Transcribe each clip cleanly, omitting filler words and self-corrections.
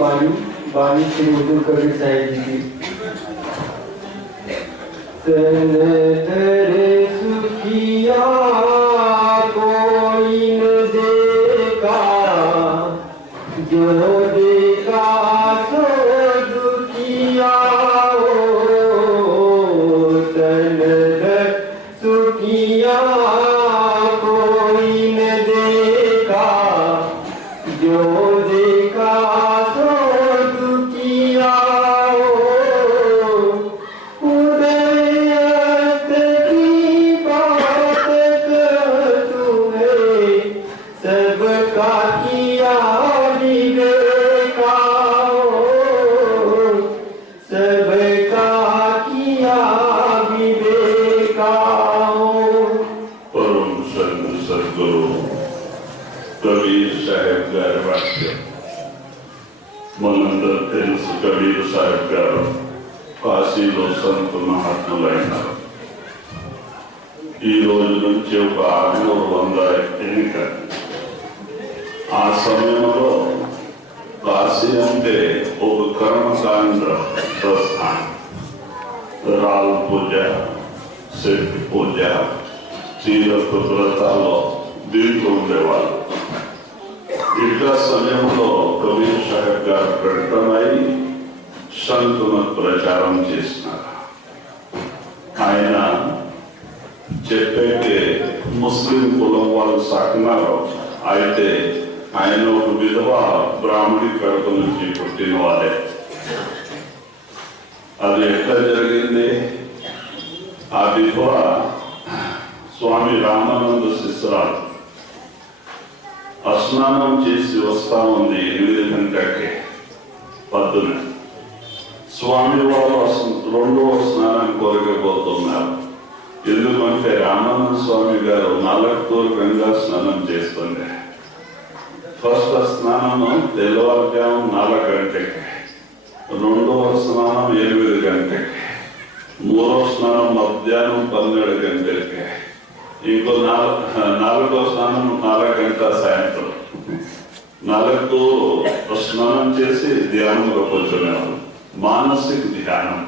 बानी श्री हुजूर कबीर साहिब जी की। तन धरे सुखिया कोई न देखा, जो देखा सो दुखिया हो। तन धरे सुखिया कोई न देखा, जो देखा सो दुखिया हो। उदयत की बात कर तुम्हें, सबका किया विवेका हो। सबका किया विवेका हो। परम संत सद्गुरु कबीर साहेब గారి వాక్యం మనందరూ తెలుసు. కబీర్ సాహెబ్ గారు కాశీలో సంత మహాత్ములైనారు. ఈ రోజు నుంచి ఒక 600 ఎన్నిక. ఆ సమయంలో కాశీ అంటే ఒక కర్మకాండ ప్రస్థానం. రాల్ పూజ, శక్తి పూజ, తీరపు వ్రతాల్లో దీంట్లో ఉండేవాళ్ళు. ఇట్లా సమయంలో కబీర్ సాహెబ్ గారు ప్రకటనై సంతును ప్రచారం చేసినారు. ఆయన చెప్పేకే ముస్లిం కులం వాళ్ళు సాకినారు. అయితే ఆయన ఒక విధవ బ్రాహ్మణి కడప నుంచి పుట్టిన వాళ్ళే. అది ఎట్లా జరిగింది? ఆ విధవ స్వామి రామానంద శిష్యురాలు స్నానం చేసి వస్తా ఉంది 8 గంటలకి పొద్దున. స్వామి వారు 2వ స్నానం కోరకపోతున్నారు. ఎందుకంటే రామానంద స్వామి గారు 4 గంగా స్నానం చేస్తుంది. ఫస్ట్ స్నానము తెల్లవారుజాము 4 గంటలకి, 2వ స్నానం 8 గంటలకి, 3వ స్నానం మధ్యాహ్నం 12 గంటలకి, ఇంకో 4వ స్నానం 4 గంటల సాయంత్రం. 4 స్నానం చేసి ధ్యానంలో కూర్చునేవారు, మానసిక ధ్యానం.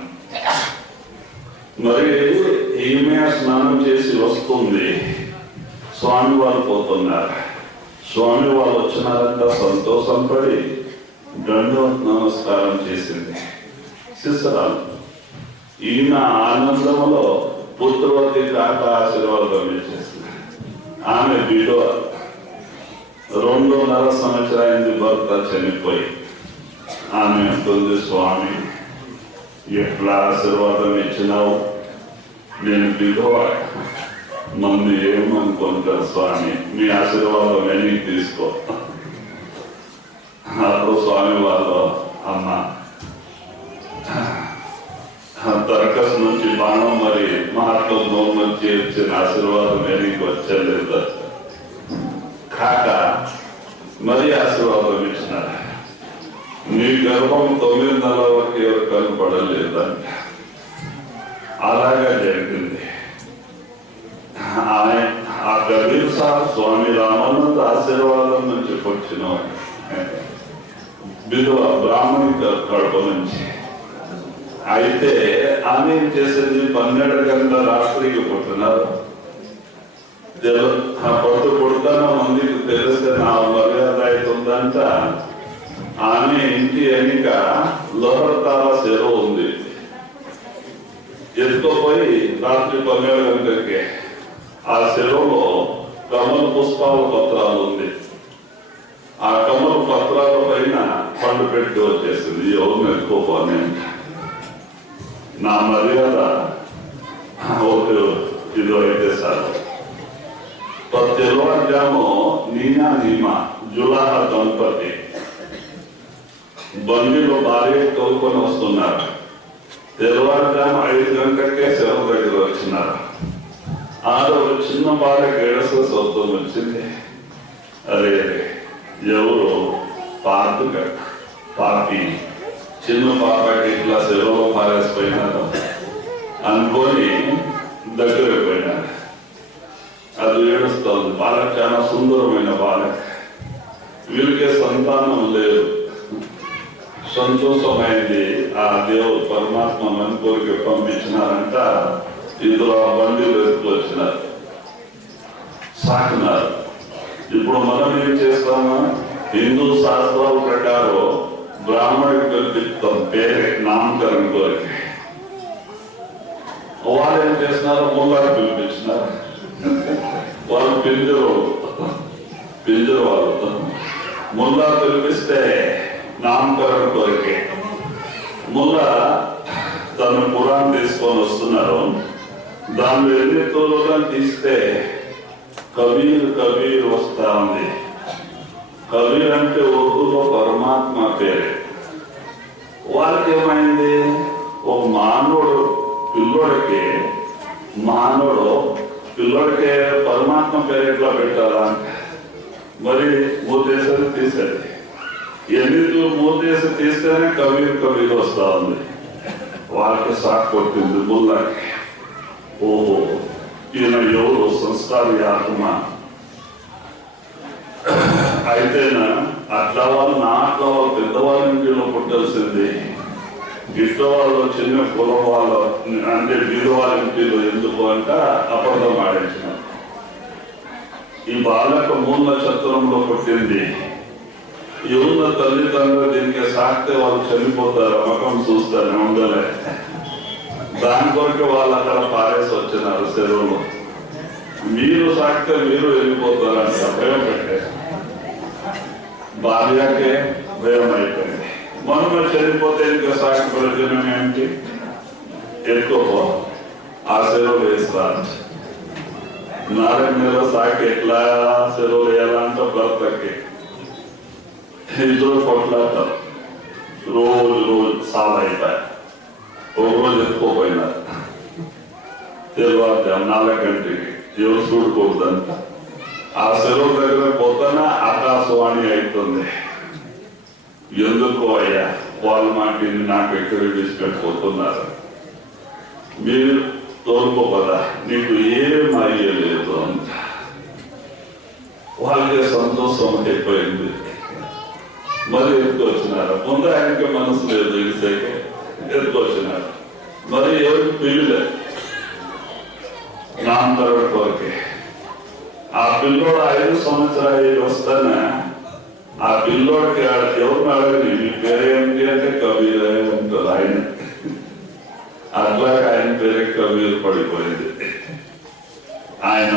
మరి ఈమె స్నానం చేసి వస్తుంది, స్వామి వారు పోతున్నారు. స్వామి వారు వచ్చినారంట సంతోషం పడి దండవత్ నమస్కారం చేసింది శిశురాలు. ఈయన ఆనందంలో పుత్రవతి కాక ఆశీర్వాదం ఇచ్చేసింది. ఆమె విడవ, 2.5 సంవత్సరాలైంది భర్త చనిపోయి. ఆమె అంటుంది, స్వామి ఎట్లా ఆశీర్వాదం ఇచ్చినావు? నేను విధవ, మంది ఏమనుకుంటారు స్వామి, మీ ఆశీర్వాదం ఎన్ని తీసుకో. అప్పుడు స్వామి వాళ్ళు, అమ్మ దరఖాస్తు నుంచి బాణం మరి మహాత్మ నుంచి వచ్చిన ఆశీర్వాదం నీకు వచ్చలేదు కాక మరి ఆశీర్వాదం ఇచ్చినారు. నీ గర్భం 9 నెలల వరకు ఎవరు కనపడలేదంట. అలాగా జరిగింది. ఆ కబీర్ సాహెబ్ స్వామి రామానంద ఆశీర్వాదం నుంచి వచ్చిన విధవ బ్రాహ్మణి కడప నుంచి. అయితే ఆమె ఏం చేసేది, 12 గంటల రాత్రికి పుట్టినారు. పొద్దు పుడతాన మందికి తెలిస్తే నా మర్యాద అవుతుందంట. ఆమె ఇంటి ఎన్నిక లోహర్తాల చెరువు ఉంది, ఎత్తుకుపోయి రాత్రి 12 గంటలకి ఆ చెరువులో కమల పుష్పాల పత్రాలు ఉంది. ఆ కమల పత్రాల పైన పండు పెట్టి వచ్చేసింది. ఎవరిని ఎక్కువని నా మర్యాద ఇది అయితే సార్. తెల్లవారుజాము నీనా నీమా జులాహ దంపతి బండిలో భార్య తోలుకొని వస్తున్నారు. తెల్లవారుజాము 5 గంటలకే చెరువు దగ్గర వచ్చినారు. ఆరో చిన్న బాలకి ఏడస శబ్దం వచ్చింది. అరే ఎవరు పాపి చిన్న పాపకి ఇట్లా చెరువులో పారేసిపోయినారు అనుకొని దగ్గర పోయినారు. అది ఏడుస్తుంది. బాలక చాలా సుందరమైన బాలక. వీళ్ళకే సంతానం లేదు. సంతోషమైంది. ఆ దేవుడు పరమాత్మ మన కోరిక పంపించినారంట. ఇందులో బండిలు ఎత్తుకొచ్చినారు, సాకినారు. ఇప్పుడు మనం ఏం చేస్తాము? హిందూ శాస్త్రాల ప్రకారం బ్రాహ్మణుడికి పిలుపుతాం పేరే నామకరణ కోరిక. వాళ్ళు ఏం చేస్తున్నారు? ముల్లాకి పిలిపించినారు. వాళ్ళు పింజరు వాళ్ళు ముల్లా పిలిపిస్తే నామకరణ కోరికే. ముల్లా తన పురాణం తీసుకొని వస్తున్నారు. దానిలో ఎన్ని తోలుగా తీస్తే కబీర్ కబీర్ వస్తా ఉంది. కబీర్ అంటే ఉర్దూలో పరమాత్మ పేరే. వాళ్ళకి ఏమైంది? ఒక మానవుడు పిల్లోడికి పరమాత్మ పేరు ఎట్లా పెట్టాలా? మరి మూతేసరి తీసేది. ఎన్నికలు మూతేసి తీస్తేనే కబీర్ వస్తా ఉంది. వాళ్ళకి షాక్ కొట్టింది ముల్లాకి. ఓహో, ఈయన ఎవరు? సంస్కారి ఆత్మ. అయితేనా అట్లా వాళ్ళు పెద్దవాళ్ళ ఇంటిలో పుట్టాల్సింది. ఇట్లా వాళ్ళు చిన్న కులం వాళ్ళు అంటే బీదవాళ్ళ ఇంటిలో ఎందుకు అంట అబద్ధం ఆడించినారు. ఈ బాలక మూల చతురంలో పుట్టింది. ఎవరు తల్లిదండ్రులు దీనికి సాగితే వాళ్ళు చనిపోతారు, అమ్మకం చూస్తారు, ఉండలే. దాని కొరకు వాళ్ళు అక్కడ పారేసి వచ్చినారు చెరువులో. మీరు సాగితే మీరు వెళ్ళిపోతారంట భయం పెట్టారు. భార్యకే భయం అయిపోయింది. మనమే చనిపోతే ఇంకా సాగి ప్రయోజనం ఏంటి? ఎక్కువ ఆ చెరువులు వేస్తారు. నారాయణ సాకి ఎట్లా చెరువులు వేయాలంట భర్తకి ఇద్దరు కొట్లాడతారు. రోజు చాలా అయిపోయాయి. ఒక రోజు ఎత్తుకోపోయినారు. తెల్లవారుజాము 4 గంటలకి ఎవరు చూడకూడదంట. ఆ చెరువు దగ్గర పోతానే ఆకాశవాణి అవుతుంది. ఎందుకో అయ్యా వాళ్ళ మాటిని నాకు ఎక్కడ విడిచిపెట్టిపోతున్నారు, మీరు తోలుకోపదా, నీకు ఏం అయ్యలేదు అంట. వాళ్ళకి సంతోషం అయిపోయింది. మరి ఎత్తుకొచ్చినారు. ముందు ఆయనకి మనసు లేదు, ఇడిసేకే ఎత్తుకొచ్చినారు. మరి ఎవరికి పిల్లలే నామకరణ కొరకే. ఆ పిల్లోడు 5 సంవత్సరాలు వస్తానే ఆ పిల్లోడికి ఎవరిని అడగని మీ పేరేంటి అంటే కబీర్ ఉంటారు ఆయన. అట్లాగే ఆయన పేరే కబీర్ పడిపోయింది. ఆయన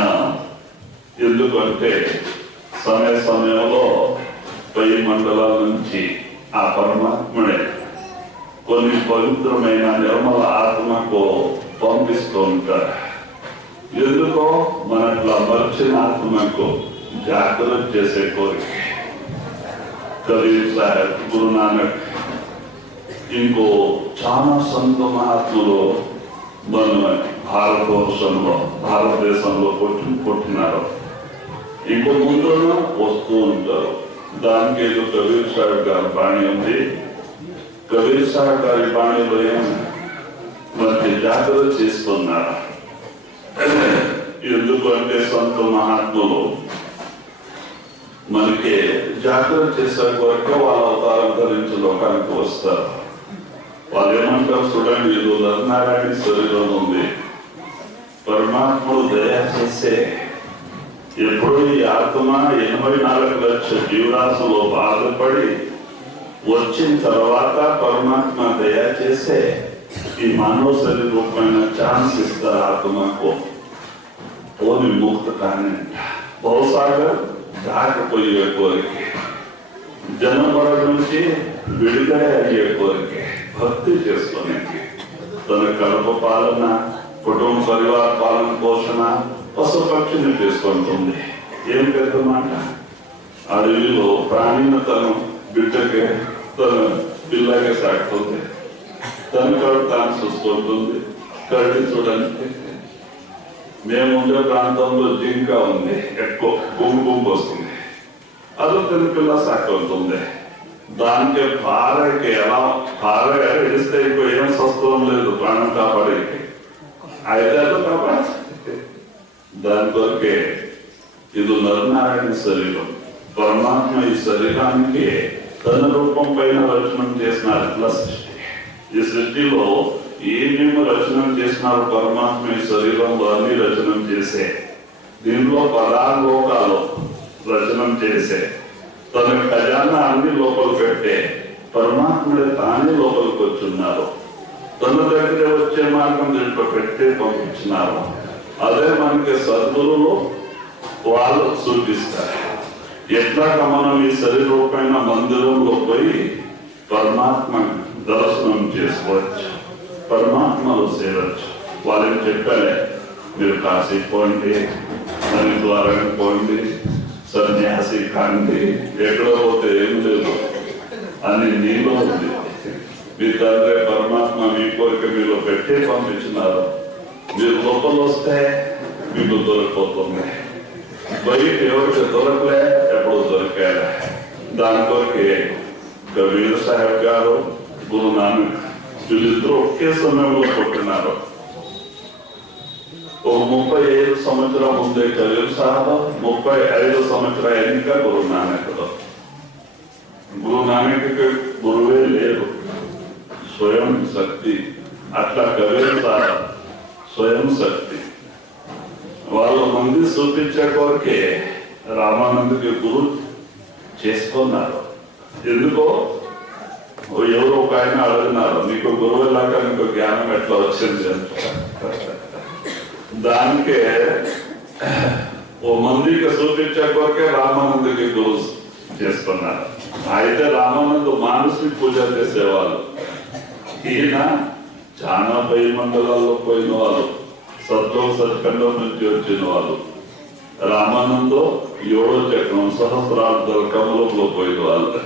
ఎందుకంటే సమయంలో 10 మండలాల నుంచి ఆ పరమాత్మనే కొన్ని పవిత్రమైన నిర్మల ఆత్మకు పంపిస్తూ ఉంటారు. ఎందుకో మనట్లా మర్చిన ఆత్మకు జాగ్రత్త చేసే కోరిక. కబీర్ సాహెబ్, గురునానక్, ఇంకో చాలా సంత మహాత్ములు మన భారతదేశంలో పుట్టినారు. ఇంకో ముందు వస్తూ ఉంటారు. దానికి ఏదో కబీర్ సాహెబ్ గారి బాణి ఉంది. కబీర్ సాహెబ్ గారి బాణిలో మనకి జాగ్రత్త చేస్తున్నారు. ఎందుకంటే సంత మహాత్ములు మనకి జాగ్రత్త చేసే కొరకే వాళ్ళ అవతారం ధరించి లోకానికి వస్తారు. వాళ్ళు ఏమంటారు చూడండి, ఇది నారాయణ శరీరం ఉంది. పరమాత్ముడు దయా చేసే ఎప్పుడు ఈ ఆత్మ 84 లక్షల జీవరాశులు బాధపడి వచ్చిన తర్వాత పరమాత్మ దయా చేసే ఈ మానవ శరీర రూపమైన ఛాన్స్ ఇస్తారు ఆత్మకు. పోని ముక్త కానీ బహుశాగా దాకపోయే కోరిక, జన్మల నుంచి విడుదల అయ్యే కోరిక, భక్తి చేసుకోనికి, తన కడప పాలన, కుటుంబ పరివార పాలన, పోషణ, పశుపక్షిని చేసుకుంటుంది. ఏం పెద్ద మాట. అడవిలో ప్రాణిని తను బిడ్డకే తన పిల్లగా సాగుతుంది. తన కడుపు తాను చూసుకుంటుంది. కళ్ళు చూడడానికి మేము ఉండే ప్రాంతంలో జింక ఉంది, ఎక్కువ గుంపు వస్తుంది. అది తన పిల్ల సాగుతుంది. దానికి భార్యకి ఎలా భార్య ఎడిస్తే ఇంకో ఏం సస్తం లేదు, ప్రాణం కాపాడేకి. అయితే అది కాపాడు. దాని కొరకే ఇది నరనారాయణ శరీరం. పరమాత్మ ఈ శరీరానికి తన రూపం పైన రచన చేసిన అట్లా సృష్టి. ఈ సృష్టిలో ఏమేమి రచన చేసినారు పరమాత్మ ఈ శరీరంలో అన్ని రచన చేసే, దీనిలో 16 లోకాలు రచన చేసే, తన ఖజానా అన్ని లోపల పెట్టే పరమాత్ముడే తానే లోపలికి వచ్చున్నారు. తన దగ్గర వచ్చే మార్గం దీంట్లో పెట్టే పంపించినారు. అదే మనకి సద్గురులు వాళ్ళు చూపిస్తారు. ఎట్లాగా మనం ఈ శరీరూపమైన మందిరంలో పోయి పరమాత్మ దర్శనం చేసుకోవచ్చు, పరమాత్మలు సేవచ్చు. వాళ్ళని చెప్పాలే, మీరు కాశీ పోండి, హరిద్వారానికి పోండి, సన్యాసి కాండి, ఎక్కడో పోతే ఏం లేదు అని నీలో ఉంది. మీ తండ్రి పరమాత్మ మీ కోరిక మీలో పెట్టే పంపించినారు. మీరు లోపల వస్తే మీకు దొరికిపోతుంది. బయట ఎవరికి దొరకలే, ఎప్పుడు దొరికాలే. దాని కొరకే కబీర్ సాహెబ్ గారు, గురు నానక్ వీళ్ళిద్దరూ ఒకే సమయంలో పుట్టినారు. ఓ 35 సంవత్సరాల ముందే కబీర్ సాహెబ్, 35 సంవత్సరాల ఎన్నిక గురు నానక్. గురు నానక్ గురువే లేరు, స్వయం శక్తి. అట్లా కబీర్ సాహెబ్ స్వయం శక్తి. వాళ్ళ మంది చూపించే కోరికే రామానందకి గురు చేసుకున్నారు. ఎందుకో ఎవరో ఒక ఆయన అడిగినారు, నీకు గురువు వెళ్ళాక నీకు జ్ఞానం ఎట్లా వచ్చింది అంటే, దానికే ఓ మందికి చూపించే కోరికే రామానందకి గురు చేసుకున్నారు. అయితే రామానంద మానసిక పూజ చేసేవాళ్ళు. ఈయన చాలా పై మండలాల్లో పోయిన వాళ్ళు, సత్వం సత్ఖండం నుంచి వచ్చిన వాళ్ళు. రామానందో 7వ చక్రం సహస్రాబ్దాల కమలంలో పోయిన వాళ్ళు.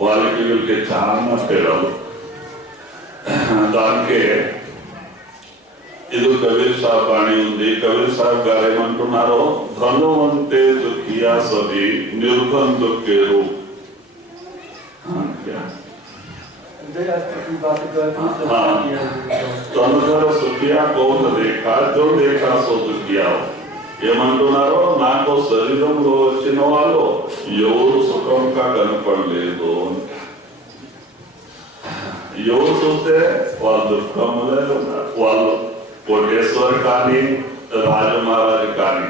వాళ్ళకి వీళ్ళకి చాలా తేడాలు. దానికే ఇది కబీర్ సాహెబ్ బాణి ఉంది. కబీర్ సాహెబ్ గారు ఏమంటున్నారో, ధనువంతే దుఃఖియా సభి నిర్బంధుకేరు. తనుధర సుఖియా కౌన దేఖా జో దేఖా సో దుఃఖియా. ఏమంటున్నారో, నాకు శరీరంలో వచ్చిన వాళ్ళు ఎవరు సుఖంగా కనపడలేదు. ఎవరు చూస్తే వాళ్ళు దుఃఖంలో ఉన్నారు. వాళ్ళు కోటేశ్వర్ కానీ రాజమహారాజు కానీ.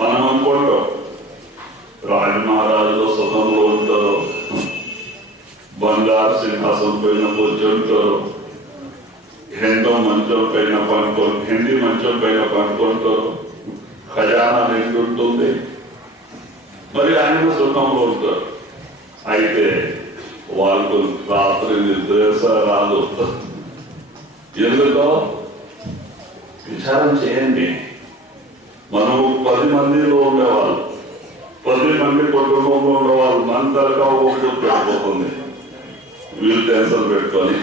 మనం అనుకుంటాం రాజమహారాజులో సుఖంలో ఉంటారు, బంగారు సింహాసనం పైన కూర్చుంటారు, హెండో మంచం పైన హిందీ మంచం పైన పండుకుంటారు, ఖజానా నిండుంటుంది, మరి ఆయన సుఖంలో ఉంటారు. అయితే వాళ్ళకు రాత్రి నిద్ర రాదు. ఎందుకో విచారం చేయండి. మనం 10 మందిలో ఉండేవాళ్ళు, 10 మంది కుటుంబంలో ఉండేవాళ్ళు, మన తరగా ఒకటి పెట్టుకోతుంది. వీళ్ళు టెన్షన్ పెట్టుకొని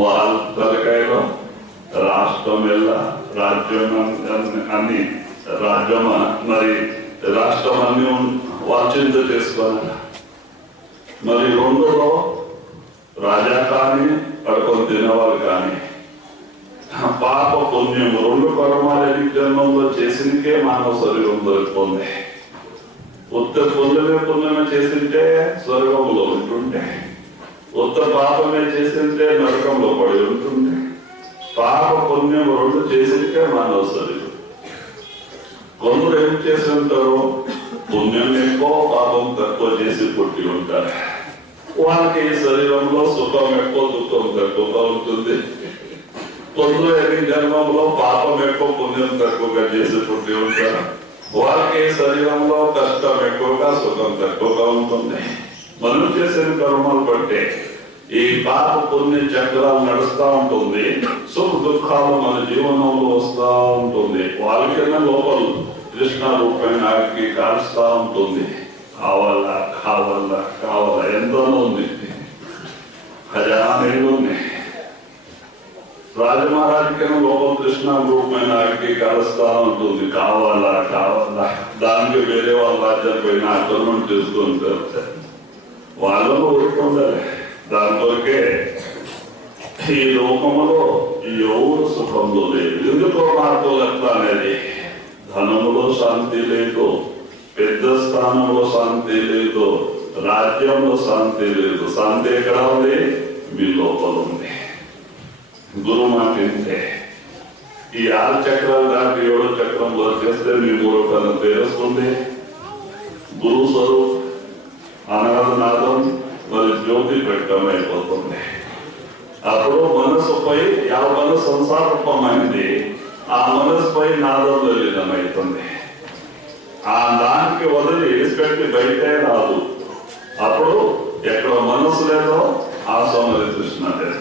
వాళ్ళ తలకాయలో రాష్ట్రం ఎలా, రాజ్యం అన్ని రాజ్యం మరి రాష్ట్రం అన్ని వాచింత చేసుకోవాలి. మరి 2లో రాజా కానీ పడుకొని తినేవాళ్ళు కానీ పాప పుణ్యం 2 కర్మాలు జన్మంలో చేసిందే మానవ శరీరం దొరికిపోతుంది. ఉత్త పుణ్యమే చేసింటే స్వర్గంలో ఉంటుండే, ఉత్త పాపమే చేసింటే నరకంలో పడి ఉంటుండే. పాప పుణ్యం 2 చేసింటే మానవ శరీరం. కొందరు ఏం చేసి ఉంటారు, పుణ్యం ఎక్కువ పాపం తక్కువ చేసి పుట్టి ఉంటారు. వాళ్ళకి ఈ శరీరంలో సుఖం ఎక్కువ దుఃఖం తక్కువగా ఉంటుంది. కొందరు ఎన్ని జన్మంలో పాపం ఎక్కువ పుణ్యం తక్కువగా చేసి పుట్టి ఉంటారు. వాళ్ళకి శరీరంలో కష్టం ఎక్కువగా సుఖం తక్కువగా ఉంటుంది. మనం చేసిన కర్మలు బట్టే ఈ పాప పుణ్య చక్రాలు నడుస్తూ ఉంటుంది. సుఖ దుఃఖాలు మన జీవనంలో వస్తూ ఉంటుంది. వాళ్ళకైనా లోపల కృష్ణ రూపమైన ఆడికి కాలుస్తూ ఉంటుంది. కావాలా కావాలా కావాలా ఎంతో ఉంది, ఖజానా ఉన్నాయి. రాజమహారాజుకైనా లోపల కృష్ణ రూపమైన ఆడికి కాలుస్తూ ఉంటుంది. కావాలా కావాలా, దానికి వేరే వాళ్ళ రాజ్యం పైన ఆక్రమణ చేసుకుంటారు. వాళ్ళను ఊరుకుండాలి. దానికొరకే ఈ లోకములో ఎవరు సుఖంలో లేదు. ఎందుకో మాతో ఎట్లా అనేది, ధనములో శాంతి లేదు, పెద్ద స్థానంలో శాంతి లేదు, రాజ్యంలో శాంతి లేదు. శాంతి ఎక్కడ ఉంది? మీ లోపల ఉంది. గురువు మాట వింటే ఈ 6 చక్రాలు దాటి 7వ చక్రం చేస్తే మీ మూలకం తెలుస్తుంది. గురువు స్వరూప్ అనాథనాథం మరి జ్యోతి పెట్టడం అయిపోతుంది. అప్పుడు మనసుపై యావన సంసార రూపమైంది. ఆ మనసుపై నాదం లీనం అవుతుంది. ఆ దానికి వదిలి ఇడిసిపెట్టి బయటే రాదు. అప్పుడు ఎక్కడ మనసు లేదో ఆ సోమరి కృష్ణ లేదు.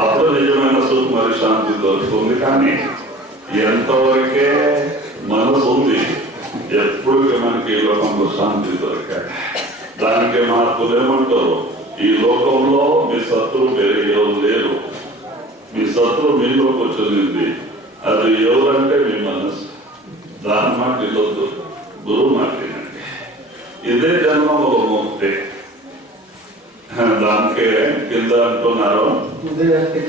అప్పుడు నిజమైన సుఖ మరి శాంతి దొరుకుతుంది. కానీ ఎంతవరకే మనసు ఉంది, ఎప్పటికీ మనకి ఈ లోకంలో శాంతి దొరికాయి. దానికి మార్పులు ఏమంటారు? ఈ లోకంలో మీ శత్రువు పెరిగే లేరు. మీ శత్రువు మీలోకి వచ్చింది. అది ఎవరంటే మీ మనసు. దాని మాట ఇవ్వద్దు, గురువు మాట వినండి. ఇదే జన్మలో ముక్తి. దానికే కింద అంటున్నారు, उदय रास्ते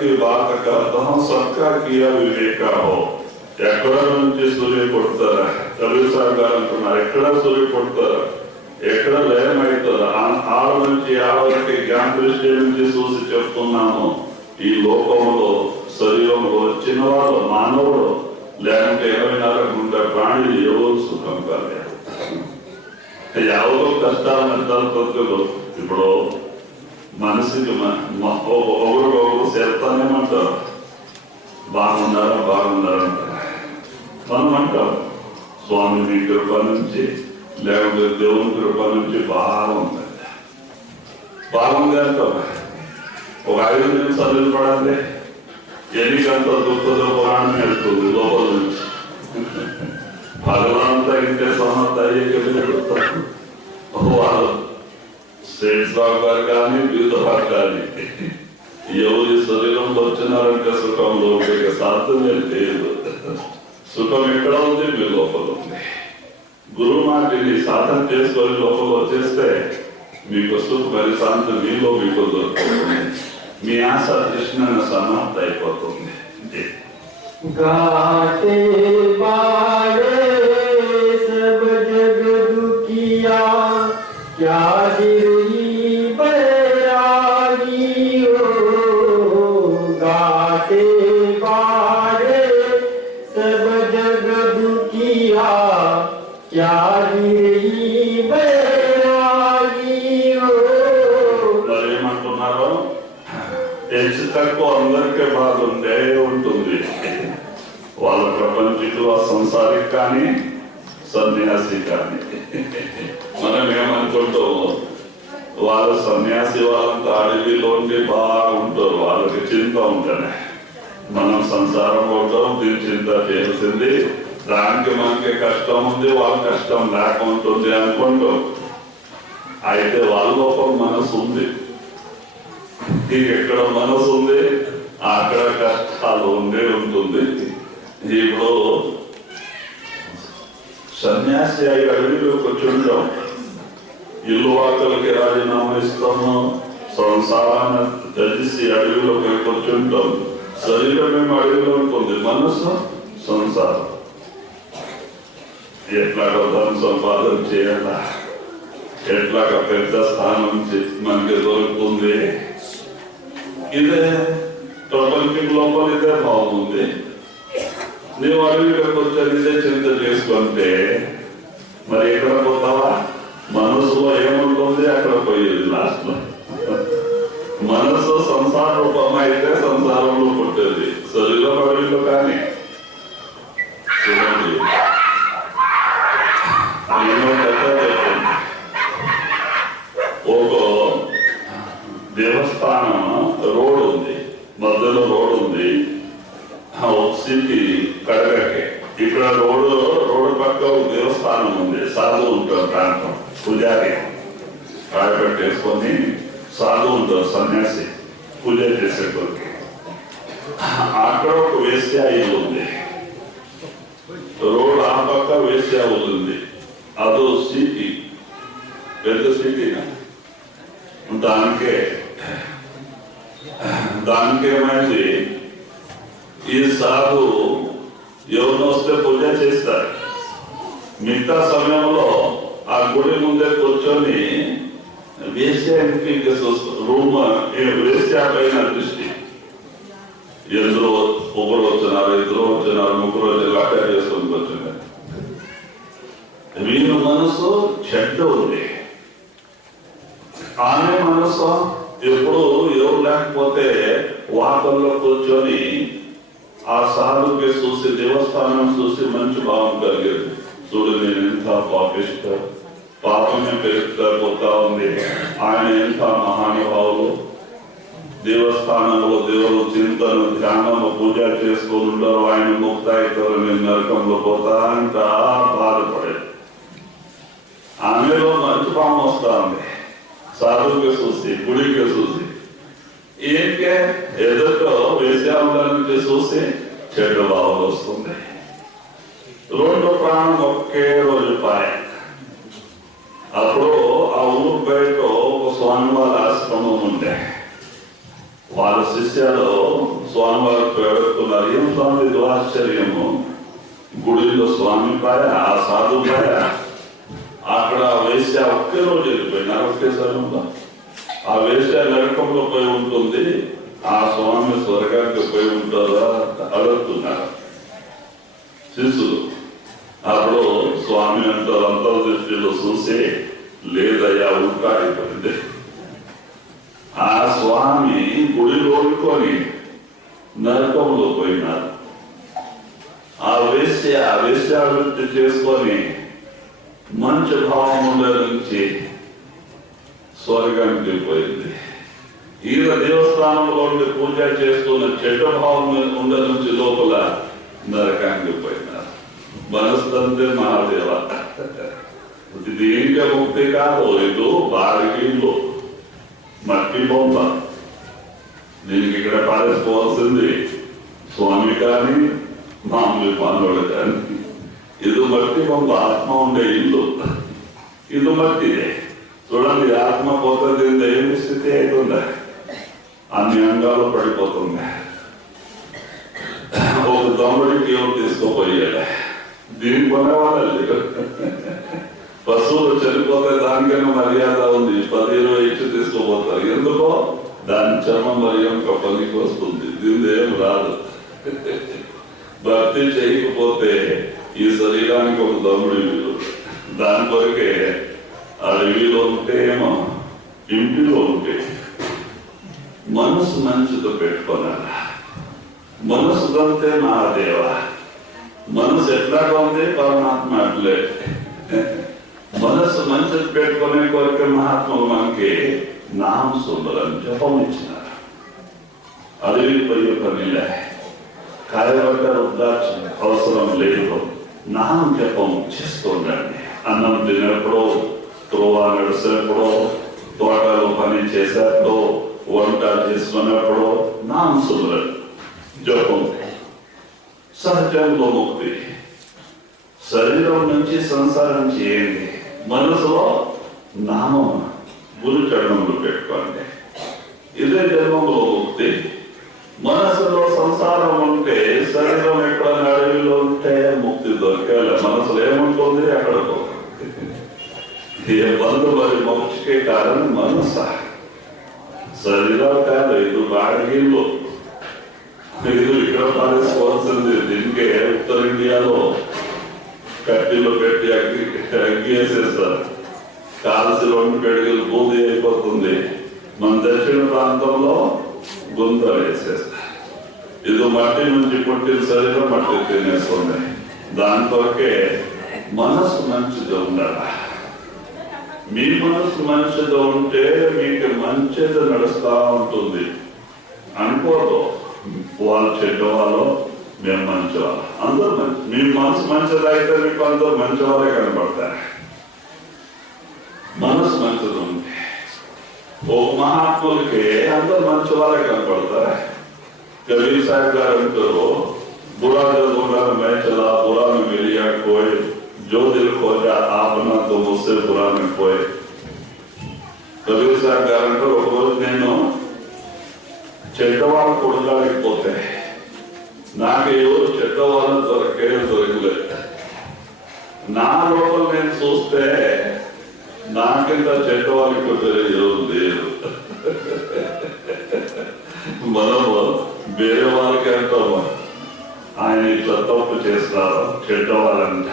की बात कर సబ్కా కియా వివేకా హో. ఎక్కడ నుంచి సూర్యుడు కొడతారా? కబీర్ సాహెబ్ గారు అంటున్నారు, ఎక్కడ సూర్యుడు కొడతారా, ఎక్కడ లయం అవుతారా? ఆడ నుంచి ఆడకి జ్ఞాన దృష్టి నుంచి చూసి చెప్తున్నాను. ఈ లోకంలో శరీరంలో వచ్చిన వాళ్ళు మానవుడు లేకుంటే 24 గుంట ప్రాణులు ఎవరు సుఖం కాలేదు. ఎవరో కష్టాలు నష్టాలు ప్రతులు. ఇప్పుడు మనసుకి ఒకరికొకరు చేస్తానేమంటారు, బాగున్నారా బాగున్నారంటారు. మనం అంటాం స్వామి మీ కృప నుంచి లేకుంటే దేవుని కృప నుంచి బాగుంది బాగుంది అంటాం. ఒక 5 నిమిషాలు నిలబడాలి, ఎన్ని గంటలు దుఃఖతో పురాణం వెళ్తుంది లోపల నుంచి. భగవంతా ఇంటే సమర్థ అయ్యేకెళ్తారు వాళ్ళు శ్రేష్ఠరావు గారు కానీ వీధవారు కానీ ఎవరి శరీరంలో వచ్చినారంటే సుఖంలో సాధ్యమే లేదు. సుఖం ఎక్కడ ఉంది? మీ లోపల ఉంది. గురువు మాటిని సాధన చేసుకొని లోపల వచ్చేస్తే మీకు సుఖ మరి శాంతి మీలో మీకు దొరుకుతుంది. మీ ఆశ కృష్ణ సమాప్త అయిపోతుంది. गाते बारे सब जग दुखिया, क्या गिरी बैरागी हो. गाते बारे सब जग दुखिया, क्या गिरी बैरागी हो. మరేమంటున్నారు? హెచ్చు తక్కువ అందరికీ బాధ ఉండే ఉంటుంది. వాళ్ళ ప్రపంచంలో సంసారికి కానీ సన్యాసి కానీ. మనం ఏమనుకుంటాము, వాళ్ళు సన్యాసి వాళ్ళంతా అడవిలోండి బాగుంటారు, వాళ్ళకి చింత ఉంటుంది. మనం సంసారం ఉంటాం, దీని చింత చేయాల్సింది. దానికి మనకి కష్టం ఉంది, వాళ్ళ కష్టం లేకుంటుంది అనుకుంటాం. అయితే వాళ్ళ లోపల మనసు ఉంది. ఎక్కడ మనసు ఉంది అక్కడ కష్టాలు ఉండే ఉంటుంది. ఇప్పుడు సన్యాసి అయి అడవిలోకి కూర్చుంటాం, ఇల్లు వాకలకి రాజీనామా ఇస్తాము, సంసారాన్ని తెలిసి అడవిలోకి కూర్చుంటాం. శరీరం ఏమో అడవిలో ఉంటుంది, మనసు సంసారం. ఎట్లాగో ధనం సంపాదన చేయాలా, ఎట్లాగా పెద్ద స్థానం మనకి దొరుకుతుంది. ఇదే ప్రపంచం లోపల ఇదే బాగుంది. నీవు అడవిలోకి వచ్చే ఇదే చింత చేసుకుంటే మరి ఎక్కడ పోతావా? మనసులో ఏముంటుంది అక్కడ పోయేది లాస్ట్ లో. మనసు సంసార రూపం అయితే సంసారంలో పుట్టేది, శరీరం అడవిలో కానీ. చూడండి, ఒక దేవస్థానం రోడ్ ఉంది, మధ్యలో రోడ్ ఉంది. సిటీ కడగకే ఇక్కడ రోడ్డు పక్క దేవస్థానం ఉంది. సాధువు ఉంటారు, దాంట్లో పూజారి కాయపెట్టేసుకొని సాధువు ఉంటారు, సన్యాసి పూజ చేసేటోకి. అక్కడ ఒక వేశ్యా ఇల్లు ఉంది, రోడ్ ఆ పక్క వేశ్యా ఉంది. అదో సిటీ, పెద్ద సిటీ. దానికేమైంది, ఈ సాధు ఎవరిని వస్తే పూజ చేస్తారు. మిగతా సమయంలో ఆ గుడి ముందే కూర్చొని వేశ్యానికి రూమ్ వేశ్యా పైన దృష్టి. ఎందులో ఒకరు వచ్చినారు, ఇద్దరు వచ్చినారు, ముగ్గురు వచ్చి అట్లా చేసుకొని కూర్చున్నారు. వీళ్ళ మనసు చెడ్డ ఉంది. ఆమె మనసు ఎప్పుడు ఎవరు లేకపోతే వాకల్లో కూర్చొని ఆ సాధుకి చూసి, దేవస్థానం చూసి మంచి భావం కలిగేది. చూడు నేను ఎంత పాపిష్ట, పాపమే పెరుగుతా ఉంది, ఆయన ఎంత మహానుభావులు, దేవస్థానంలో దేవుడు చింతను ధ్యానము పూజ చేసుకుని ఉండరు, ఆయన ముక్త అవుతారు, నేను నరకంలో పోతా అంట బాధపడేది. ఆమెలో మంచి భావం వస్తా ఉంది, సాధువుకి చూసి, గుడికి చూసి. ఏంటే ఎదుటో వేశ్యాలని చూసి చెడ్డ భావం వస్తుంది. రెండో ప్రాణం ఒకే రోజు పాయ. అప్పుడు ఆ ఊరు బయట ఒక స్వామివారి ఆశ్రమం ఉండే. వాళ్ళ శిష్యాలు స్వామివారి పెడుతున్నారు, ఏం స్వామి ఇది ఆశ్చర్యము, గుడిలో స్వామి పాయ, ఆ సాధు పాయ, అక్కడ వేశ్య ఒకే రోజు వెళ్ళిపోయినారు. ఒకేసారి ఉందా ఆ వేశ్య నరకంలో పోయి ఉంటుంది, ఆ స్వామి స్వర్గానికి పోయి ఉంటారా అడుగుతున్నారు శిష్యులు. అప్పుడు స్వామి అంటారు అంతర్దృష్టిలో చూసి, లేదయ్యా ఉల్టా అయిపోయింది. ఆ స్వామి గుడిలో ఓడుకొని నరకంలో పోయినారు. ఆ వేశ్యావృత్తి చేసుకొని మంచి భావం ఉండే నుంచి స్వర్గానికి పోయింది. ఈయన దేవస్థానంలో ఉండి పూజ చేస్తున్న చెడ్డ భావం ఉండే నుంచి లోపల నరకానికి పోయినారు. మనస్తంతే మహాదేవ. దీనికే ముక్తి కాదు, ఇది బారికీళ్ళు మట్టి బొమ్మ. దీనికి ఇక్కడ పారేసుకోవాల్సింది స్వామి కానీ మామూలు మానవుడు కానీ. ఇది మట్టి బొమ్మ, ఆత్మ ఉండే ఇల్లు ఇది మట్టిదే. చూడండి, ఆత్మ పోతుంది, దైవ స్థితి అవుతుంది, అన్ని అంగాలు పడిపోతుంది. ఒక దొంగడికి ఎవరు తీసుకోపోయాడు, దీనికి కొనేవాళ్ళు. పశువులు చనిపోతే దానికైనా మర్యాద ఉంది, 10-20 ఇచ్చి తీసుకోపోతారు. ఎందుకో దాని చర్మం మరియం పనికి వస్తుంది, దీని ఏం రాదు. భక్తి చేయకపోతే ఈ శరీరానికి ఒక దమ్ముడు వీలు, దాని కొరకే అడవిలో ఉంటే ఏమో ఇంటిలో ఉంటే. మనసు మంచితో పెట్టుకోనాల. మనసు కంటే మహాదేవ. మనసు ఎట్లాగా ఉంది, పరమాత్మ అట్లే. మనసు మంచిది పెట్టుకునే కొరకే మహాత్ములు మనకి నామ సుందరం జపం ఇచ్చినారు. అడవి పోయే పనిలే, కాయబడ్డ రుద్రాక్ష అవసరం లేదు, నామం జపం చేస్తుండండి. అన్నం తినేప్పుడు, త్రోవా నడిచేప్పుడు, తోటలో పని చేసేప్పుడు, వంట చేసుకున్నప్పుడు నామ సుందరం జపం సహజంలో ముక్తి. శరీరం నుంచి సంసారం చేయండి, మనసులో నామం గురు చరణంలో పెట్టుకోండి. ఇదే జన్మంలో ముక్తి. మనసులో సంసారం ఉంటే, శరీరం ఎక్కడ అడవిలో ఉంటే ముక్తి దొరకాలి. మనసులో ఏముంటుంది అక్కడ ఏ బంధు మరి మోక్షకే కారణం మనస, శరీరం కాదు. ఇది బాడిగిళ్ళు, ఇది ఇక్కడ పారేసుకోవాల్సింది. దీనికే ఉత్తర ఇండియాలో కట్టిలో పెట్టి అగ్గి వేసేస్తారు, కాల్సి 2 పెడుగులు బూది అయిపోతుంది. మన దక్షిణ ప్రాంతంలో గుంత వేసేస్తారు. ఇది మట్టి నుంచి పుట్టిన శరీరం మట్టి తినేస్తుంది. దాని కొరకే మనసు మంచిగా ఉండాలి. మీ మనసు మంచిగా ఉంటే మీకు మంచిది నడుస్తూ ఉంటుంది. అనుకోదు వాళ్ళు చెడ్డవాళ్ళు, మేము మంచివాళ్ళు. అందరూ మంచి. మీ మనసు మంచిది అయితే మీకు అందరూ మంచివాళ్ళే కనపడతారు. మనసు మంచిది ఉంది. ఒక మహాత్ములకి అందరూ మంచివాళ్ళే కనపడతారు. కబీర్ సాహెబ్ గారు అంటారు, बुरा जो बुरा मैं चला, बुरा में मिलिया कोई, जो दिल खोजा आपना तो मुझसे बुरा में कोई. కబీర్ సాహెబ్ గారు అంటారు, ఒకరోజు నేను చెడ్డవాళ్ళు కొడలేకపోతే నాకు ఎవరు చెడ్డవాళ్ళు దొరకలేదు. నా లోపల నేను చూస్తే నాకింత చెడ్డ వాళ్ళకి ఎవరు లేరు. మనము వేరే వాళ్ళకి అంటాము ఆయన ఇట్లా తప్పు చేస్తారు చెడ్డవాళ్ళంట.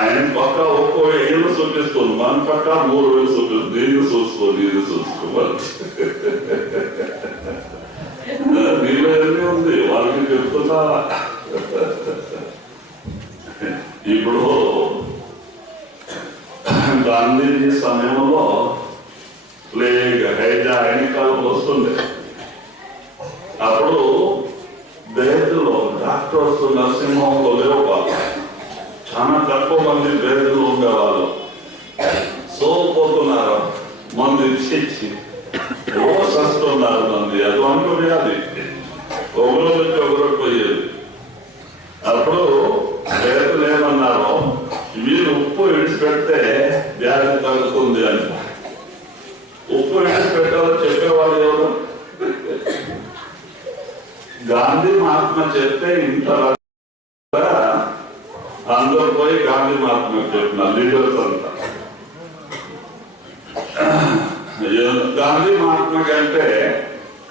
ఆయన పక్క ఒక్కో ఏళ్ళు చూపిస్తుంది, మన పక్క 3 వేలు చూపిస్తుంది. దీన్ని చూసుకోవాలి, ఇది చూసుకోవాలి. నీలో ఎన్ని ఉంది వాళ్ళకి చెప్తున్నా. ఇప్పుడు గాంధీజీ సమయంలో ప్లేగ్ హైజానికాలు వస్తుంది. అప్పుడు బేదలు డాక్టర్స్ నర్సింగ్ హోమ్లో లేవు బాబు, చాలా తక్కువ మంది బేదలు ఉండేవాళ్ళు. సోపోతున్నారు మంది ఇచ్చి వస్తున్నారు మంది. అది అనుకునేది ఒకరోజు నుంచి ఒకరోజు పోయేది. అప్పుడు బేదలు ఏమన్నారు, మీరు ఉప్పు విడిచిపెడితే వ్యాధి తగ్గుతుంది అని. ఉప్పు విడిచిపెట్టాలని చెప్పేవాళ్ళు ఎవరు? గాంధీ మహాత్మ చెప్తే ఇంత అందరూ పోయి గాంధీ మహాత్మ చెప్తున్నారు లీడర్స్ అంతా. గాంధీ మహాత్మ కంటే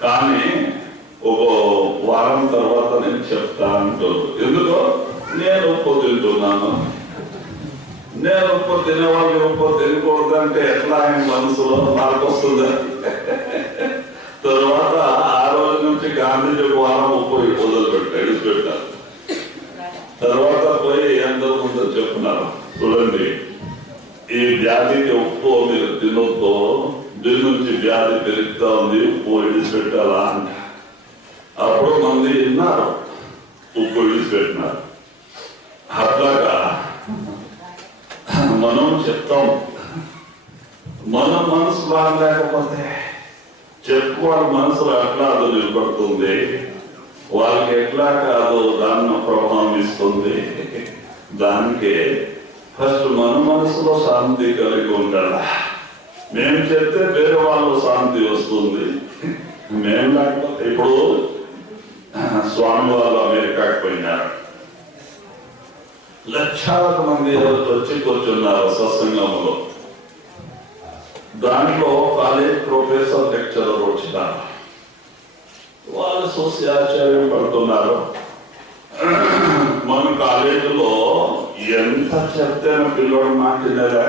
కానీ ఒక వారం తర్వాత నేను చెప్తా అంటారు. ఎందుకో నేను ఉప్పు తింటున్నాను, నేను ఉప్పు తినేవాళ్ళు ఉప్పు తినకూడదు అంటే ఎట్లా ఆయన మనసులో మార్పు వస్తుంది. తర్వాత ఆ రోజు నుంచి గాంధీజీ వారం ఉప్పు విడిచిపెట్టారు. తర్వాత పోయి అందరూ ముందు చెప్తున్నారు, చూడండి ఈ వ్యాధికి ఉప్పు మీరు తినొద్దు, దీని నుంచి వ్యాధి పెరుగుతా ఉంది, ఉప్పు విడిచిపెట్టాలా అంట. అప్పుడు మంది విన్నారు, ఉప్పు విడిచిపెట్టినారు. అట్లాగా మనం చెప్తాం, మన మనసు బాగలేకపోతే చెప్పుకోవాలి, మనసులో ఎట్లా అది నిలబడుతుంది, వాళ్ళకి ఎట్లా కాదు దాన్ని ప్రభావం ఇస్తుంది. దానికి ఫస్ట్ మన మనసులో శాంతి కలిగి ఉండాలి. మేము చెప్తే వేరే వాళ్ళు శాంతి వస్తుంది. మేము లేకపోతే ఇప్పుడు స్వామి వాళ్ళు అమెరికాకి పోయినారు, లక్షలాది మంది వచ్చి కూర్చున్నారు సత్సంగంలో. దాంట్లో కాలేజ్ ప్రొఫెసర్ లెక్చరర్ వచ్చినారు. వాళ్ళు చూసి ఆశ్చర్యం పడుతున్నారు. మన కాలేజీలో ఎంత చెప్తేనే పిల్లడు మాట్లాడలే,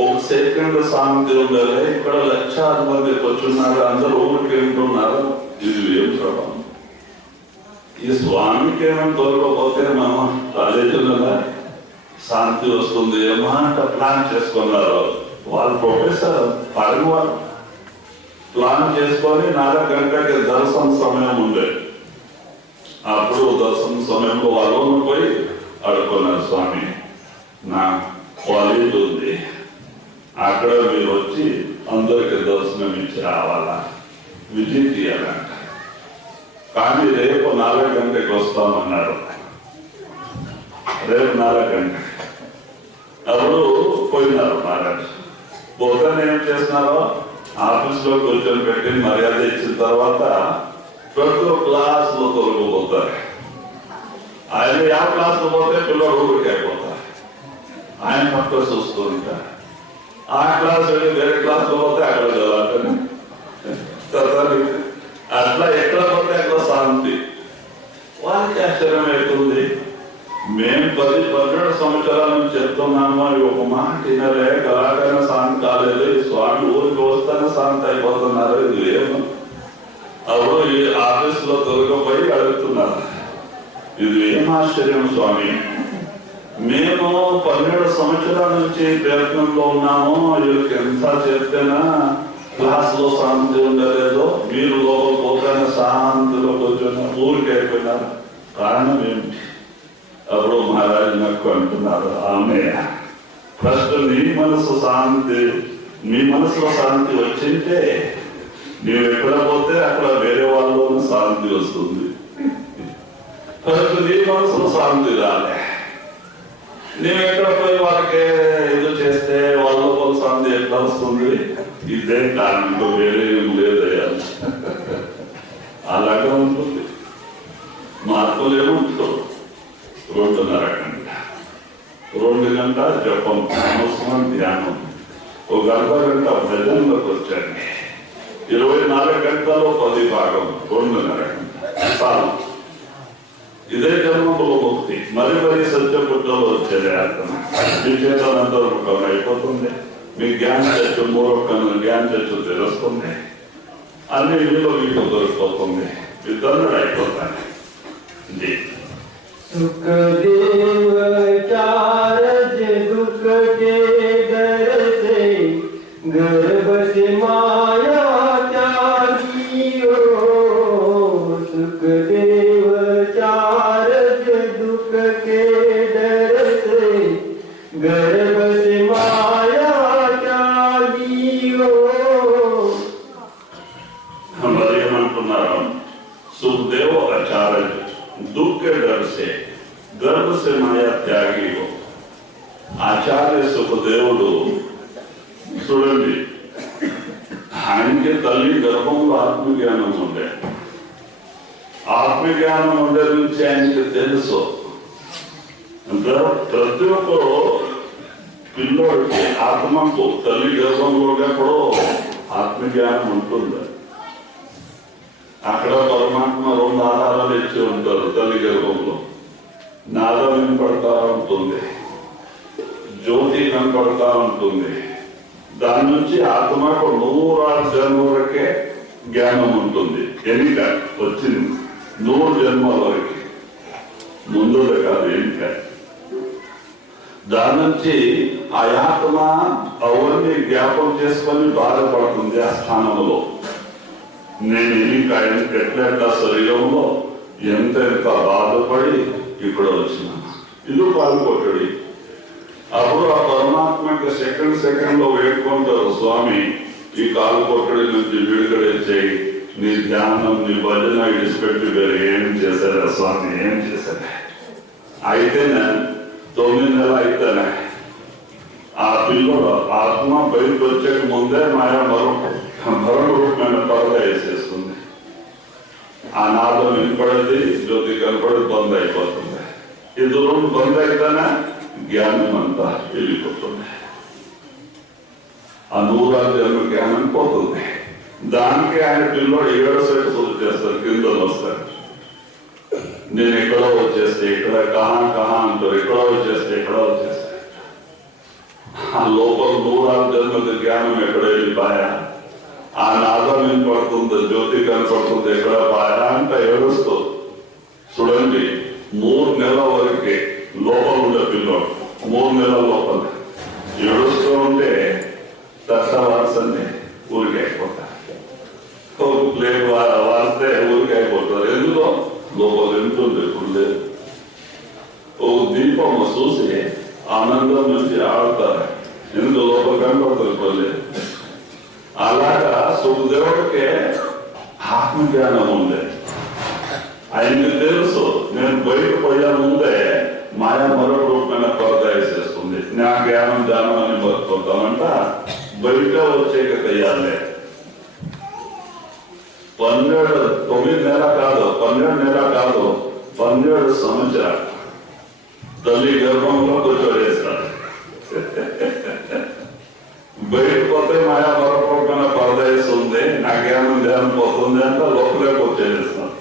ఒక సెకండ్ శాంతి ఉండలే. ఇక్కడ లక్షలాది మంది కూర్చున్నారు, అందరూ ఊరికి వింటున్నారు. ఇది ఏం చూడం, ఈ స్వామికి ఏమైనా తోలుకోపోతే మనం కాలేజీలో శాంతి వస్తుంది ఏమో అంటే ప్లాన్ చేసుకున్నారు. వాళ్ళు ప్రొఫెసర్ వాళ్ళు ప్లాన్ చేసుకొని 4 గంటలకి దర్శన సమయం ఉండే. అప్పుడు దర్శన సమయంలో వాళ్ళు పోయి అడుగున్నారు, స్వామి నా కాలేజ్ ఉంది, అక్కడ మీరు వచ్చి అందరికి దర్శనం ఇచ్చి రావాలా, విజిట్ చేయాలంట. కానీ రేపు 4 గంటలకు వస్తామన్నారు. రేపు 4 గంటలకు అప్పుడు పోయినారు. మహారాజ్ పోతాను ఏం చేస్తున్నారో ఆఫీస్ లో కూర్చొని పెట్టి మర్యాద ఇచ్చిన తర్వాత ప్రతి క్లాస్ లో తొలగిపోతారు. ఆయన ಯಾವ క్లాస్ లో పోతే పిల్లలు ఊరికి అయిపోతారు. ఆయన పక్క చూస్తూ ఉంటారు. ఆ క్లాస్ వెళ్ళి వేరే క్లాస్ లో పోతే అక్కడ చదవాలి. అట్లా ఎక్కడ పోతే అక్కడ శాంతి. వాళ్ళకి ఆశ్చర్యం అవుతుంది. మేము 10-12 సంవత్సరాల నుంచి చెప్తున్నాము, ఒక మాట తినలే, కళాకైనా శాంతి కాలేదు. స్వామి ఊరికి వస్తానే శాంతి అయిపోతున్నారు. ఇది ఏమో అప్పుడు ఈ ఆఫీస్ లో తొలగిపోయి అడుగుతున్నారు, ఇది ఏం ఆశ్చర్యం స్వామి, మేము 12 సంవత్సరాల నుంచి ప్రయత్నంలో ఉన్నాము, వీళ్ళకి ఎంత చెప్తేనా క్లాస్ లో శాంతి ఉండలేదు, మీరు లోపల పోతానే శాంతిలో కూర్చొని ఊరికి అయిపోయినారు. కారణం ఏమిటి? అప్పుడు మహారాజు నాకు అంటున్నారు, ఆమె ఫస్ట్ నీ మనసు శాంతి, మీ మనసులో శాంతి వచ్చింటే నీవు ఎక్కడ పోతే అక్కడ వేరే వాళ్ళు శాంతి వస్తుంది. ఫస్ట్ నీ మనసులో శాంతి రాలే, నీవు ఎక్కడ పోయి వాళ్ళకి ఇది చేస్తే వాళ్ళ శాంతి ఎట్లా వస్తుంది? ఇదే కారణంతో వేరే లేదయ్యా. అలాగే ఉంటుంది. మార్పులు ఏముంటారు? 2.5 గంట 2 గంటల జపం, సంవత్సరం ధ్యానం, ఒక గంట భజనలోకి వచ్చాను. 24 గంటల్లో 10 భాగం 2:30 చాలు. ఇదే జన్మలో ముక్తి. మరి సత్యపుట్టలో వచ్చేది అర్థం. మీ చేతనంతరం అయిపోతుంది. మీ జ్ఞాన చర్చ మూరొక్కను జ్ఞాన చర్చ తెలుస్తుంది. అన్ని ఇల్లు మీకు దొరికిపోతుంది. ఇద్దరు అయిపోతాను. सुखदेव चारज दुख के डर से गर्भ से माया त्यागियो। सुखदेव चारज दुख के डर से गर्भ से माया त्यागियो। हमारे मन सुखदेव आचार्य दुख के डर से गर्भ से माया त्यागी हो. ఆచార్య సుఖదేవుడు చూడండి, ఆయనకి తల్లి గర్భంలో ఆత్మజ్ఞానం ఉండే. ఆత్మజ్ఞానం ఉండే నుంచి ఆయనకి తెలుసు. ప్రతి ఒక్కరు పిల్లోడికి ఆత్మకు తల్లి గర్భంలో ఉన్నప్పుడు ఆత్మజ్ఞానం ఉంటుంది. అక్కడ పరమాత్మ 2 ఆధారాలు ఇచ్చి ఉంటారు. తల్లి గర్భంలో నాదం వినపడతా ఉంటుంది, జ్యోతి కనపడతా ఉంటుంది. దాని నుంచి ఆత్మకు 100 జన్మ వరకే జ్ఞానం ఉంటుంది. ఎన్నిక వచ్చింది 100 జన్మల వరకు, ముందుది కాదు ఎన్నిక. దాని నుంచి ఆ ఆత్మ అవన్నీ జ్ఞాపం చేసుకొని బాధపడుతుంది. ఆ స్థానంలో నేను ఇంకా ఎట్లా శరీరంలో ఎంత బాధపడి ఇక్కడ వచ్చినాను. ఇది పాల్గొట్టడి. అప్పుడు ఆ పరమాత్మకి సెకండ్ లో వేడుకుంటారు, స్వామి ఈ కాలు కొట్టడి నుంచి విడుదల చేయి, నీ ధ్యానం నీ భజన విడిచిపెట్టి వేరు ఏం చేశారా స్వామి, ఏం చేశారా? అయితేనే 9 నెలలు అయితేనే ఆ పిల్లలు ఆత్మ బయటకు వచ్చే ముందే మాయా మరణ రూపమైన పరద వేసేస్తుంది. ఆ నాదం వినపడేది, జ్యోతి కనపడేది బంద్ అయిపోతుంది. ఇది 2 బంద్ అయితేనే జ్ఞానం అంతా వెళ్ళిపోతుంది. ఆ 100 జన్మ జ్ఞానం పోతుంది. దానికి ఆయన పిల్లోడు 7 సెట్లు చేస్తారు, కింద వస్తారు. నేను ఎక్కడో వచ్చేస్తే ఇక్కడ కహా అంటారు, ఎక్కడో వచ్చేస్తే ఎక్కడో వచ్చేస్తే ఆ లోపల 100 జన్మల జ్ఞానం ఎక్కడ వెళ్ళిపోయా, ఆ నాదం వినపడుతుంది, జ్యోతి కనపడుతుంది, ఎక్కడ పాయా అంటే ఏడుస్తూ. చూడండి 3 నెలల వరకే లోపల ఉండే పిల్లోడు 3 నెలల లోపల ఏడుస్తూ ఉంటే తట్టవాల్సింది ఊరికి అయిపోతారు. ప్లేట్ వారితే ఊరికి అయిపోతారు. ఎందుకో లోపల వింటుంది. ఇప్పుడు లేదు. ఓ దీపం చూసి ఆనందం నుంచి ఆడతారు. ఎందుకు లోపల కనపడుతుంది. అలాగా సుఖదేవుడికి ఆత్మజ్ఞానం ఉంది. ఆయనకి తెలుసు నేను బయటకు పోయే ముందే మాయా మరొక రూపమైన కొరత వేసేస్తుంది. నా జ్ఞానం ధ్యానం అని బతుకుంటామంట బయట వచ్చేక తయ్యాలే. 9 నెల కాదు, 12 నెల కాదు, 12 సంవత్సరాలు తల్లి గర్భంలో కూర్చోవేస్తారు. బయటకు పోతే మాయా మరొక పరద వేస్తుంది, నా జ్ఞానం ధ్యానం పోతుంది అంటే లోపలికి వచ్చేస్తాను.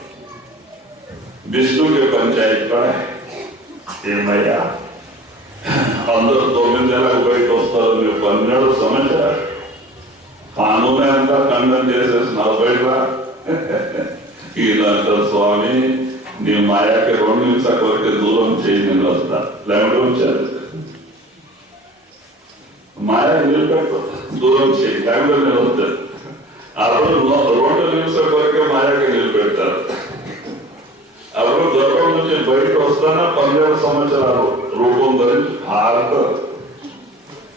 విష్ణుకి పంచాయతీ పడే ఏమయ్యా అందరూ 9 నెలలకు బయట వస్తారు, మీరు 12 సంవత్సరాలు కానూనే అంతా ఖండం చేసేస్తున్నారు బయట. ఈయనంటారు, స్వామి నీ మాయాకి 2 నిమిషాల వరకు దూరం చేయి, నేను వస్తా. లేకపోతే వచ్చారు మాయా నిలబెట్టు, దూరం చేయి, లేకపోతే నేను వస్తాను. అప్పుడు 2 నిమిషాల వరకే మాయాకి నిలబెడతారు. అప్పుడు గర్భం నుంచి బయటకు వస్తానా 12 సంవత్సరాలు రూపం ధరించి ఆడతారు.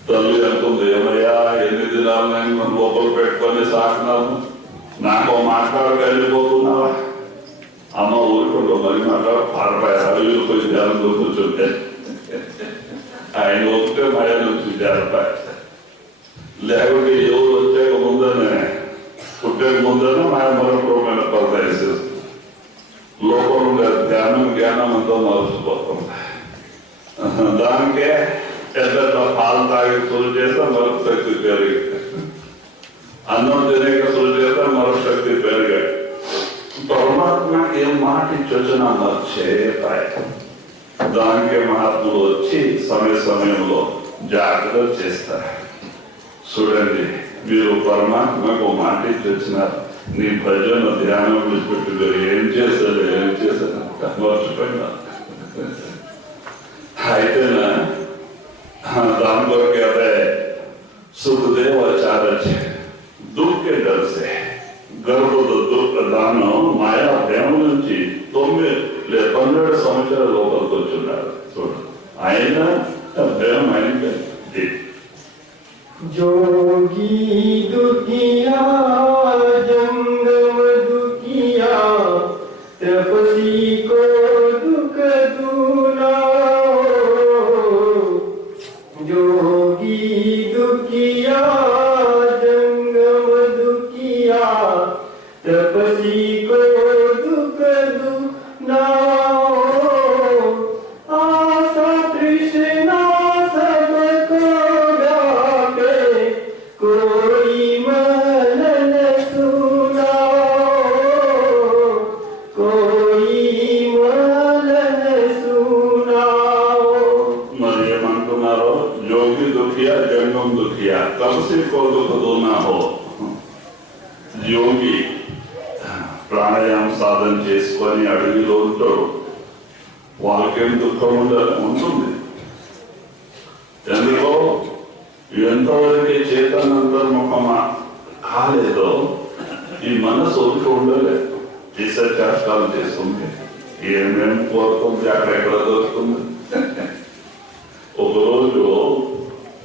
తల్లి అంటుంది, ఏమయ్యా ఎన్ని దినాలు నేను లోపల పెట్టుకొని సాకినాను, నాకు మాట్లాడక వెళ్ళిపోతున్నావా? అమ్మ ఊరుకుంటూ మరి మాట్లాడు పారపాయ పోయి ధ్యానం కూర్చుంటే ఆయన వస్తే మాయ నుంచి జారపాయ. లేకుంటే ఎవరు వచ్చాక ముందనే పుట్టక ముందనే మాయ మరొక రూపమైన పరద వేసేస్తుంది. లోపల ఉండే ధ్యానం జ్ఞానం అంతా మరచిపోతుంది. దానికే పెద్ద పాలు తాగి చూలు చేస్తే మరొక శక్తి పెరిగి అన్నం తినేక సూచన మరో శక్తి పెరిగాడు. పరమాత్మ ఏం మాట ఇచ్చొచ్చినా మర్చిపోతాయి. దానికే మహాత్ములు వచ్చి సమయంలో జాగ్రత్త చేస్తారు. చూడండి, మీరు పరమాత్మకు మాట ఇచ్చొచ్చినారు, నీ భజన ధ్యానం విడిచిపెట్టి మీరు ఏం చేశారు మర్చిపోయినా. అయితేనా दान करके आते सुखदेव आचार्य दुख के डर से गर्भ दुख दान माया भयम నుంచి 12 సంవత్సరాల లోపలికి వచ్చున్నారు. చూడండి, ఆయన భయం ఆయనకి. जोगी दुखिया जंगम दुखिया तपसी को दुख दूना। जोगी दुखिया जंगम दुखिया तपसी को दुख दूना। आशा तृष्णा सबको व्यापे कोई मन न सुना। कोई मन न सुना। మరి ఏమంటున్నారో, యోగి దుఃఖియా జంగం దుఃఖియా తపసి కో దుఃఖ దూనా హో. యోగి ప్రాణాయామ సాధన చేసుకొని అడవిలో ఉంటాడు, వాళ్ళకేం దుఃఖం ఉంటుంది. ఎందుకో ఎంతవరకు చేతనంతర్ముఖమా కాలేదో ఈ మనసు ఒకటి ఉండలేదు. చేసే చేష్టాలు చేసుకుంటే ఏమేమి కోరుకుంటే అక్కడెక్కడ దొరుకుతుంది. ఒకరోజు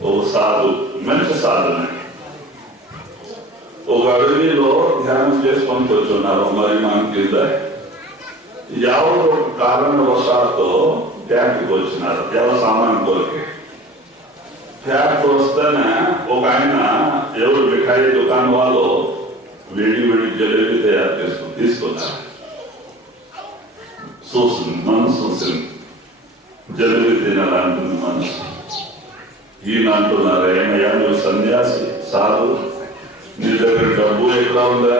ఒక సాధు, మంచి సాధన, ఒక అడవిలో ధ్యానం చేసుకొని కూర్చున్నారు. మరి మన కింద ఎవరు ఒక కారణవశాత్తు ట్యాక్కి వచ్చినారు, ఎవరు సామాన్ కోరిక. ట్యాక్ వస్తేనే ఒక ఆయన ఎవరు మిఠాయి దుకాణం వాళ్ళు వేడి జలేబీ తయారు చేసుకుని తీసుకున్నారు. చూసింది మనసు, చూసింది జలేబీ తినాలంటుంది మనసు. ఈయన అంటున్నారు, ఏమయ్యా నువ్వు సన్యాసి సాధు, నీ దగ్గర డబ్బు ఎక్కడ ఉందా,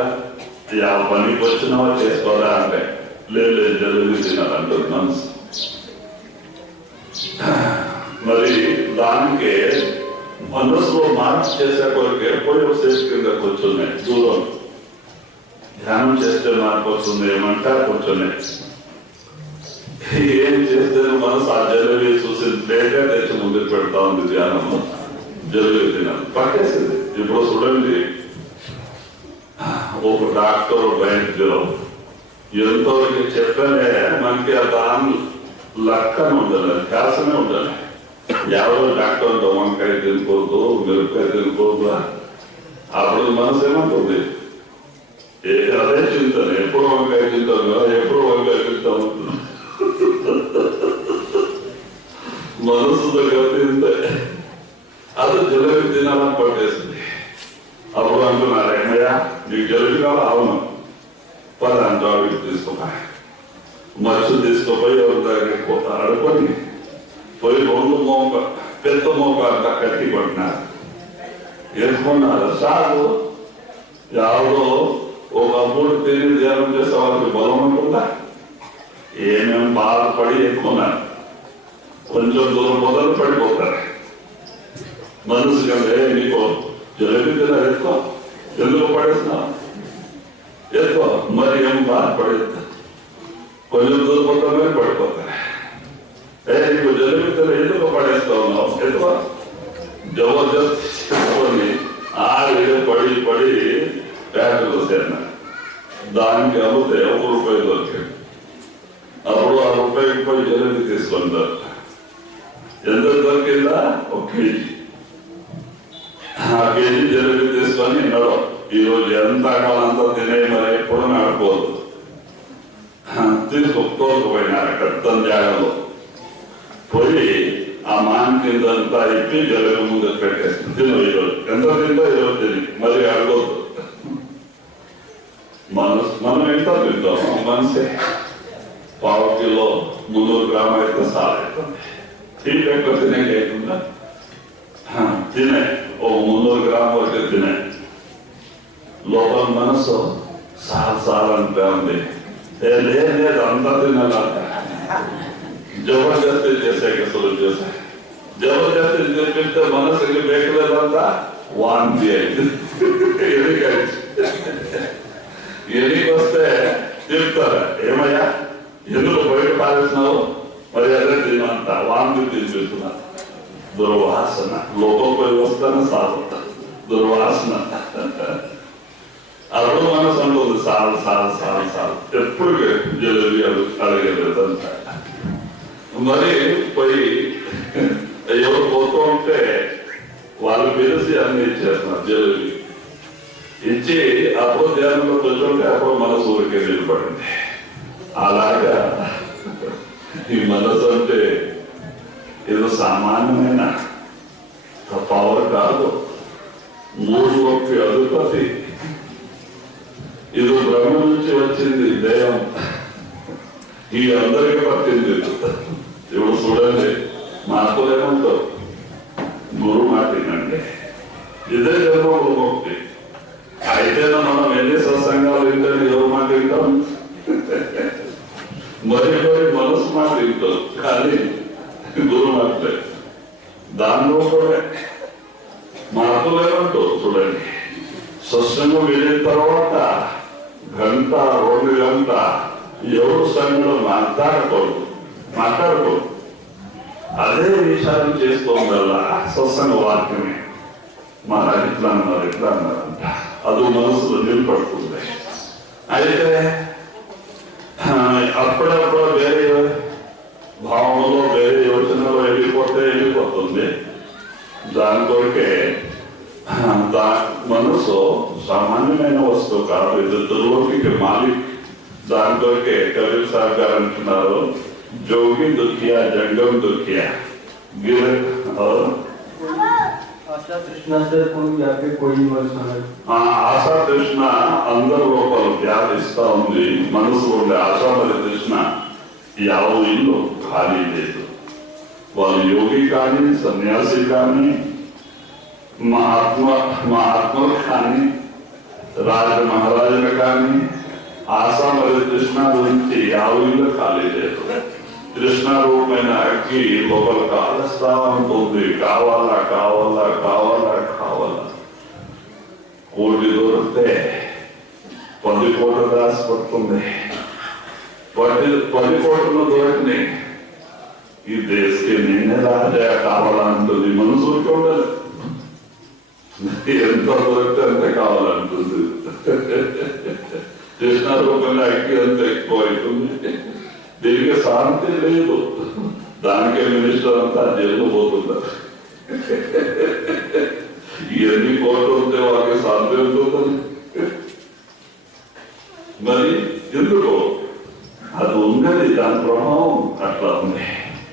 ఆ పనికి వచ్చినావా చేసుకోరా అంటే లేదు జలేబీ తినాలంటుంది మనసు. మరి దానికి మనసులో మార్పు చేసే కొరకే పోయి సేఫ్ కింద కూర్చున్నాయి. దూరం ధ్యానం చేస్తే మార్పు వస్తుంది ఏమంటే కూర్చున్నాయి. ఏం చేస్తే మనసు ఆ జలేబీ చూసి డేటా తెచ్చి ముందుకు పెడతా ఉంది. ధ్యానంలో జలేబీ తినాలి పట్టేసింది. ఇప్పుడు చూడండి, ఒక డాక్టర్ వైద్యులు ఎంతవరకు చెప్పలే మనకి ఆ దాని లక్కన ఉండాలి, ధ్యాసమే ఉండాలి. ఎవరో డాక్టర్ వంకాయ తినకూడదు, మిరపకాయ తినకూడదు. అప్పుడు మనసు ఏమంటుంది, అదే చింతను, ఎప్పుడు వంకాయ తింటాను కదా, ఎప్పుడు వంకాయ తింటాము. మనసు దగ్గర తింటే అది జలేబీ తినాలని పట్టేసింది. అప్పుడు అంటున్నారు, ఏమయ్యా నీకు జలేబీ కావాలి, అవును పద అంటూ అడిగి తీసుకోపోయి మచ్చు తీసుకోపోయి ఎవరి దగ్గరికి పోతారు. అడుకొని పోయి పెద్ద మోక అంతా కట్టి కొట్టినారు, వేసుకున్నారు. సాగు ఎవరో ఒకప్పుడు తిని ధ్యానం చేసే వాళ్ళకి బలం ఉంటుందా, ఏమేమి బాధపడి ఎత్తుకున్నారు. కొంచెం దూరం మొదలు పడిపోతారు. మనసు కంటే నీకు జలేబీ తిన్నా ఎత్తుకో, ఎందుకు పడేస్తున్నావు ఎత్తుకో, మరి ఏం బాధపడేస్తా, కొంచెం దూరం మొత్తం పడిపోతారు. నీకు జలేబీ తిన్నా ఎందుకు పడేస్తా ఉన్నావు, ఎత్తుకో. జబర్దస్త్ చేసుకొని పడి పడి ఫ్యాక్టరీలో చేరినా. దానికి అమ్మితే ₹1 దొరికింది. అప్పుడు ఆ రూపాయికి పోయి జలేబీ తీసుకుంటారు. ఎంత దొరికిందా, 1 కేజీ. ఆ కేజీ జలేబీ తీసుకొని నడవ. ఈరోజు ఎంత కాలంతా తినే, మరి ఎప్పుడు నడపోదు. తోలుకుపోయినారు పెద్ద జాగలో పోయి ఆ మాన్ కిందంతా ఇప్పి జలేబీ ముందు పెట్టేస్తుంది. తిను ఈరోజు ఎంత తిందో ఈరోజు తిని మరి అడగొద్దు. మనం ఎంత తింటాము, మనసే ½ కిలో 300 గ్రాములు అయితే సాలవుతుంది. తీపి ఎక్కువ తినేది అవుతుందా, తినే ఓ 300 గ్రాములు గ్రామం వరకు తినే లోపల మనసు సాల్ అంటే ఉంది. లేదు అంతా తినాల జబర్దస్తి చేసే కసలు చేసే జబర్దస్తి చేపిస్తే మనసుకి బేకలేదంతా వాంతి అయింది. ఎన్నికి వస్తే తింటారా ఏమయ్యా ఎందుకు బయట పారేసినావు మరి అదే తినంత వాంతి తినిపిస్తున్నారు. దుర్వాసన లోపల పోయి వస్తానే సాగుత దుర్వాసన. అప్పుడు మనసు అంటుంది సాల్ ఎప్పుడు జలేబీ అడగలేదంట. మరి పోయి ఎవరు పోతూ ఉంటే వాళ్ళు పిలిచి అన్ని ఇచ్చేస్తున్నారు జలేబీ ఇచ్చి అప్పుడు ధ్యానంలో కూర్చుంటే అప్పుడు మనసు ఊరికే నిలబడింది. అలాగా ఈ మనసు అంటే ఏదో సామాన్యమైన పవర్ కాదు, మూడు ఒక్క అధిపతి. ఇది బ్రహ్మ నుంచి వచ్చింది దైవం, ఈ అందరికీ పట్టింది. ఇప్పుడు చూడండి మాకు ఏమంటావు గురు మాటినండి ఇదే జన్మ గురుముక్తి. అయితే మనం ఎన్ని సత్సంగాలు వింటాం ఎవరు మాట వింటాం, మరి మనసు మాట వింటాం, కానీ గురు మాటలే. దానిలో కూడా మార్పులు ఏమంటావు చూడండి. సత్సంగం వెళ్ళిన తర్వాత గంట 2 గంట ఎవరు సంఘంలో మాట్లాడకూడదు. అదే విషయాలు చేస్తూ ఉండాలా సత్సంగ వాక్యమే. మన ఇట్లా అన్నారంట అది మనసులో నిలబడుతుంది. అయితే అప్పుడప్పుడు వేరే భావంలో వేరే యోచనలో వెళ్ళిపోతుంది. దాని కొరకే మనసు సామాన్యమైన వస్తువు కాదు, ఇది దుర్లోకి మాలిక్. దాని కొరకే కబీర్ సాహెబ్ గారు అంటున్నారు जोगी दुखिया जंगम दुखिया आशा तृष्णा से कोई व्यापे कोई मर्सना. ఆశా తృష్ణ అందరి లోపల వ్యాపిస్తా ఉంది. మనసు ఉండే ఆశా మరి తృష్ణ యావ ఇల్లు ఖాళీ లేదు. వాళ్ళు యోగి కానీ సన్యాసి కానీ మహాత్ములు కానీ రాజ మహారాజులు కానీ ఆశా మరి తృష్ణ గురించి యావ ఇల్లు ఖాళీ లేదు. కృష్ణ రూపమైన అగ్గి లోపల కాలుస్తా ఉంటుంది. కావాలా కావాలా కావాలా కావాలా. కోటి దొరికితే 10 కోట్లు దాచిపడుతుంది. 10 కోట్లు దొరికినాయి. ఈ దేశకి నేనే రాజా కావాలంటుంది. మనసు ఉండాలి, ఎంత దొరికితే అంత కావాలంటుంది. కృష్ణ రూపంలో అగ్గి అంత ఎక్కువ అవుతుంది. దీనికి శాంతి లేదు. దానికే మినిస్టర్ అంతా జైలు పోతున్నారు. ఎన్ని కోట్లు ఉంటే వాళ్ళకి శాంతి ఉంటుంది. మరి ఎందుకు అది ఉన్నది, దాని ప్రభావం అట్లా ఉంది.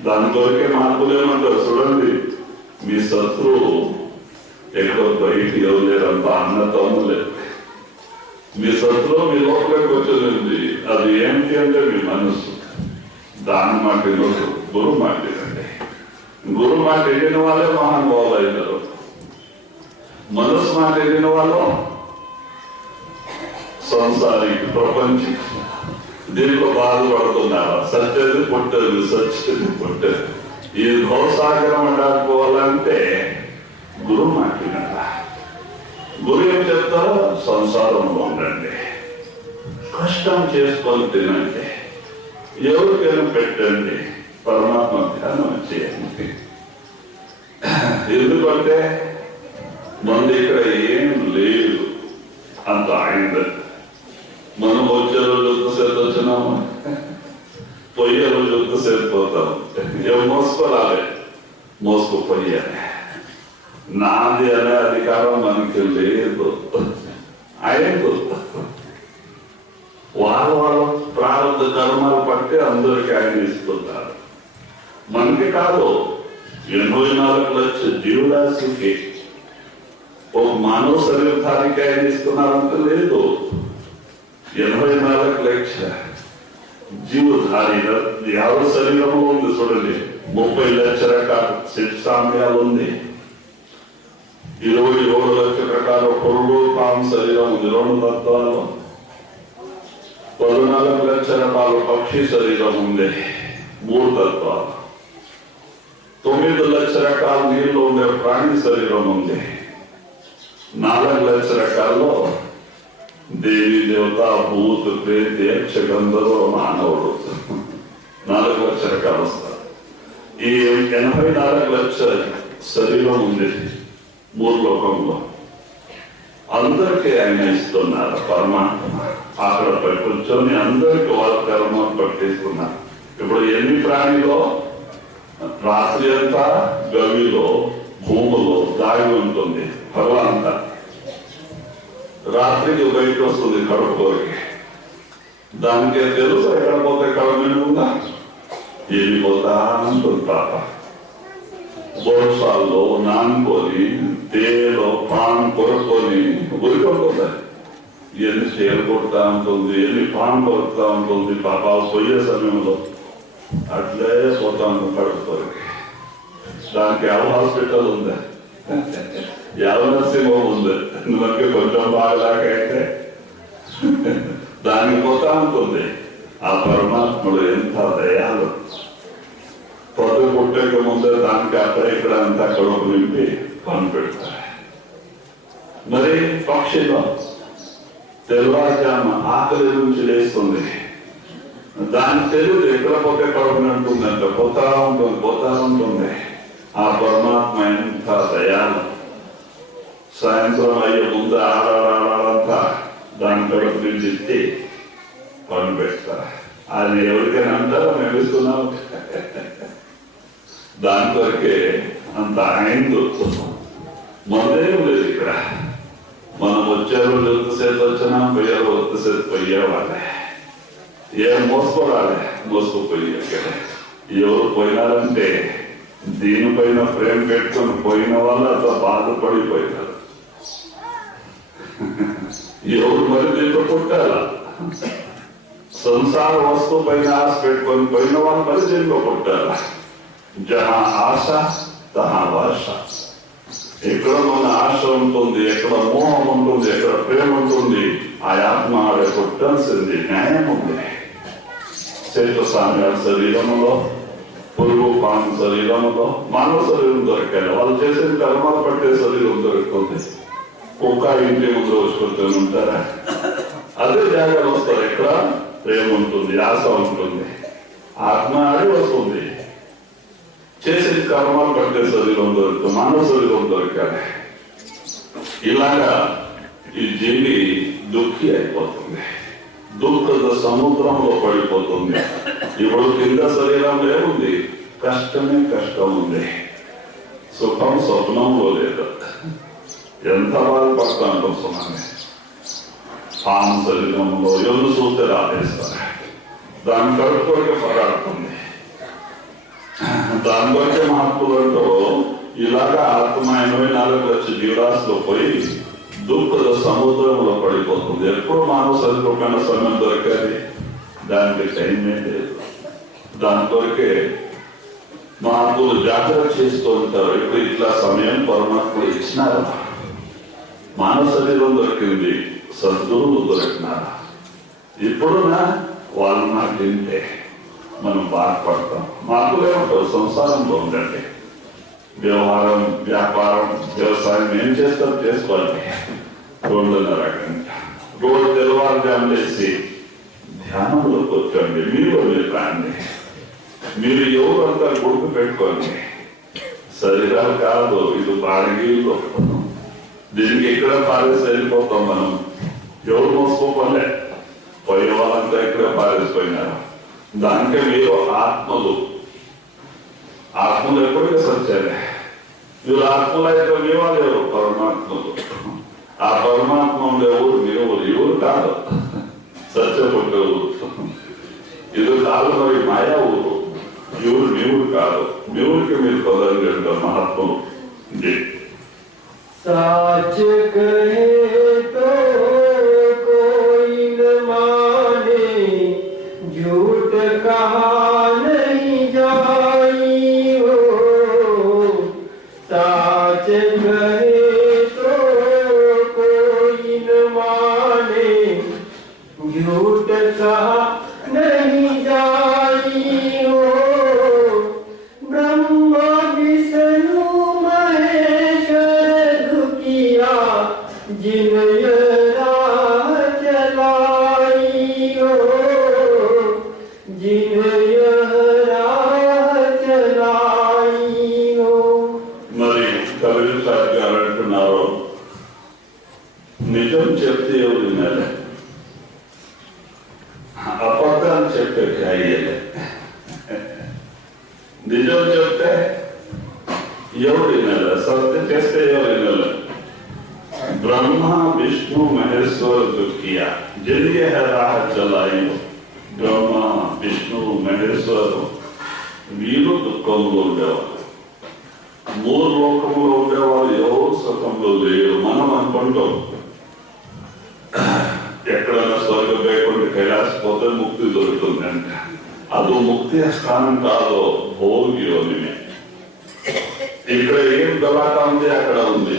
దాని కొరకే మార్పులేమంటారు చూడండి. మీ శత్రువు ఎక్కడో బయటికి ఎవరులేరంత అన్నతమ్ములే. మీ శత్రువు మీ లోపలికి వచ్చేది. అది ఏంటి అంటే మీ మనసు. దాని మాట వినొద్దు, గురు మాట వినండి. గురు మాట వినిన వాళ్ళే మహానుభావులు అయినారు. మనసు మాట వినిన వాళ్ళు సంసారికి ప్రపంచం దీంట్లో బాధపడుతున్నారు. సత్యది పుట్టేది. ఈ భవసాగరం అంటారుకోవాలంటే గురు మాట వినాల. గురు ఏం చెప్తారో సంసారంలో ఉండండి, కష్టం చేసుకొని తినండి, ఎవరికైనా పెట్టండి, పరమాత్మ ధ్యానం చేయండి. ఎందుకంటే మంది ఇక్కడ ఏం లేదు, అంత అయింది. మనం వచ్చే రోజు ఎంతసేపు వచ్చినాము, పోయే రోజు ఎంతసేపు పోతాం. ఏం మోసుకోరాలే, మోసుకుపోయాలి. నాది అనే అధికారం మనకి లేదు. అయ్యేదు వాళ్ళ ప్రారంభ కర్మాలు పట్టి అందరికీ ఆయన ఇస్తున్నారు. మనకి కాదు. 84 లక్షల జీవరాశికి ఒక మానవ శరీరానికి ఆయన ఇస్తున్నారంటే లేదు. 84 లక్షల జీవధారి ఎవరి శరీరంలో ఉంది చూడండి. 30 లక్షల శిక్షాంగాలు ఉంది. 27 లక్షల రకాల పురుగు పాము శరీరం ఉంది 2 తత్వాలు. 14 లక్షల రకాల పక్షి శరీరం ఉంది 3 తత్వాలు. 9 లక్షల రకాల నీళ్లు ఉండే ప్రాణి శరీరం ఉంది. 4 లక్షల రకాల్లో దేవి దేవత భూత ప్రేత యక్ష గంధర్వ మానవుడు 4 లక్షల రకాలు వస్తారు. ఈ 84 లక్షల శరీరం ఉంది 3 లోకంలో. అందరికీ ఆయన ఇస్తున్నారు పరమాత్మ. అక్కడ కూర్చొని అందరికి వాళ్ళ కర్మ పట్టేస్తున్నారు. ఇప్పుడు ఎన్ని ప్రాణిలో రాత్రి అంతా గవిలో భూములో దాగి ఉంటుంది. భగవంత రాత్రికి బయట వస్తుంది కడుపు కోరికి. దానికి తెలుసు ఎక్కడ పోతే కడుపు ఉందా వెళ్ళిపోతా ఉంటుంది పాప. బోర్సాల్లో నానుకొని తేలో పాన్ కొరుక్కొని ఉరికొడుతుంది. ఎన్ని చేరు కొడుతూ ఉంటుంది, ఎన్ని పాన్ కొరుకుతా ఉంటుంది పాప. పోయే సమయంలో అట్లే పోతా ఉంటుంది కడుపు కోరికి. దానికి ಯಾವ హాస్పిటల్ ఉంది, ಯಾವ నర్సింగ్ హోమ్ ఉంది. మనకి కొంచెం బాగాలాగైతే దానికి పోతా ఉంటుంది. ఆ పరమాత్ముడు ఎంత దయాలు. పొద్దు పుట్టక ముందే దానికి అక్కడ ఇక్కడ అంతా కడుపు నింపి పని పెడతారు. మరి పక్షిలో తెల్లవారుజామ ఆకలి నుంచి లేస్తుంది. దానికి తెలియదు ఎక్కడ పోతే కడుపు నింపుతుంది అంటే పోతా ఉంటుంది. ఆ పరమాత్మ ఎంత దయాలు. సాయంత్రం అయ్యే ముందు ఆడాలంతా దాని కడుపు నుంచి ఎత్తి పని పెడతారు. అది ఎవరికైనా అంటారా మేము ఇస్తున్నాము. దాని కొరకే అంత అయింది. మొదలేం లేదు ఇక్కడ. మనం వచ్చే రోజు ఎంతసేపు వచ్చినా పోయే రోజు ఎంతసేపు పోయేవాళ్ళే. ఏం మోసుకోవాలి మోసుకుపోయి ఎవరు పోయినారంటే దీనిపైన ప్రేమ పెట్టుకొని పోయిన వాళ్ళు అట్లా బాధపడిపోయినారు. ఎవరు మరి దీంట్లో పుట్టాలా? సంసార వస్తువు పైన ఆశ పెట్టుకొని పోయిన వాళ్ళు మరి దీంట్లో పుట్టాలా? జహా ఆశ తహా వర్ష. ఎక్కడ మన ఆశ ఉంటుంది, ఎక్కడ మోహం ఉంటుంది, ఎక్కడ ప్రేమ ఉంటుంది, ఆ ఆత్మ ఆడే పుట్టాల్సింది న్యాయం ఉంది. శేష సామ్య శరీరంలో పురుగు పాము శరీరంలో మానవ శరీరం దొరికాయి. వాళ్ళు చేసిన కర్మాలు పట్టే శరీరం దొరుకుతుంది. కుక్క ఇంటి ముందు వచ్చుకుంటూ ఉంటారా? అదే జాగాలు వస్తారు. ఎక్కడ ప్రేమ ఉంటుంది, ఆశ ఉంటుంది, ఆత్మ ఆడి వస్తుంది. చేసిన కర్మాలు పట్టే శరీరం దొరుకుతుంది, మానవ శరీరం దొరికాలి. ఇలాగా ఈ జీవి దుఃఖి అయిపోతుంది, దుఃఖద సముద్రంలో పడిపోతుంది. ఇప్పుడు కింద శరీరంలో ఏముంది? కష్టమే కష్టం ఉంది, సుఖం స్వప్నంలో లేదు. ఎంత బాధపడతాను కోసమని పాము శరీరంలో ఎవరు చూస్తే రాలేస్తారు. దాని కడుపుకోరికే పోరాడుతుంది. దాని కొరకే మహాత్ములంటూ ఇలాగా ఆత్మ 84 లక్షల జీవరాశిలో పోయి దుఃఖద సముద్రంలో పడిపోతుంది. ఎప్పుడు మానవ శరీరమైన సమయం దొరికేది? దానికి టైమే లేదు. దాని కొరకే మహాత్ములు జాగ్రత్త చేస్తూ ఉంటారు. ఇప్పుడు ఇట్లా సమయం పరమాత్ములు ఇచ్చినారు. మానవ శరీరం దొరికింది, సద్గురువులు దొరికినారు. ఇప్పుడున్నా వాళ్ళు నాకు తింటే మనం బాధపడతాం. మాకులేమంటారు? సంసారంలో ఉండండి, వ్యవహారం వ్యాపారం వ్యవసాయం ఏం చేస్తారు చేసుకోండి. 2:30 గంట రోజు తెల్లవారుజాము లేసి ధ్యానంలో కూర్చోండి. మీరు కాండి. మీరు ఎవరంతా గుర్తు పెట్టుకోండి. శరీరాలు కాదు, ఇది బాడగీలో. దీనికి ఎక్కడ పారేసి వెళ్ళిపోతాం మనం. ఎవరు మోసుకోలే, పోయే వాళ్ళంతా ఇక్కడ పారేసిపోయినారు. దానికే మీరు ఆత్మలు ఎప్పటికీ సత్యాలే. మీరు ఆత్మలు అయితే మీ వాళ్ళు ఎవరు? పరమాత్మలు. ఆ పరమాత్మ ఉండే ఊరు మీ ఊరు, ఈ ఊరు కాదు సత్యపట్టే ఊరు. ఇది కాదు మరి మాయా ఊరు. ఈ ఊరు మీ ఊరు కాదు. మీ ఊరికి మీరు పొందగలిగారు మహాత్ములు. साच कहे तो कोई न माने, झूठ कहा नहीं जाई हो। साच कहे विनले सत्य चेष्टे विनले ब्रह्मा विष्णु महेश्वर जो किया जिनके है राह चलाई ब्रह्मा विष्णु महेश्वर వీరు దుఃఖంలో ఉండేవారు మూడు లోకంలో ఉండేవారు ఎవరు సుఖంలో లేరు మనం అనుకుంటాం ఎక్కడైనా స్వర్గం లేకుండా కైలాసపోతే ముక్తి దొరుకుతుంది అంట అది ముక్తి స్థానం కాదు భోగ్యోని ఇక్కడ ఏం గలాట ఉంది అక్కడ ఉంది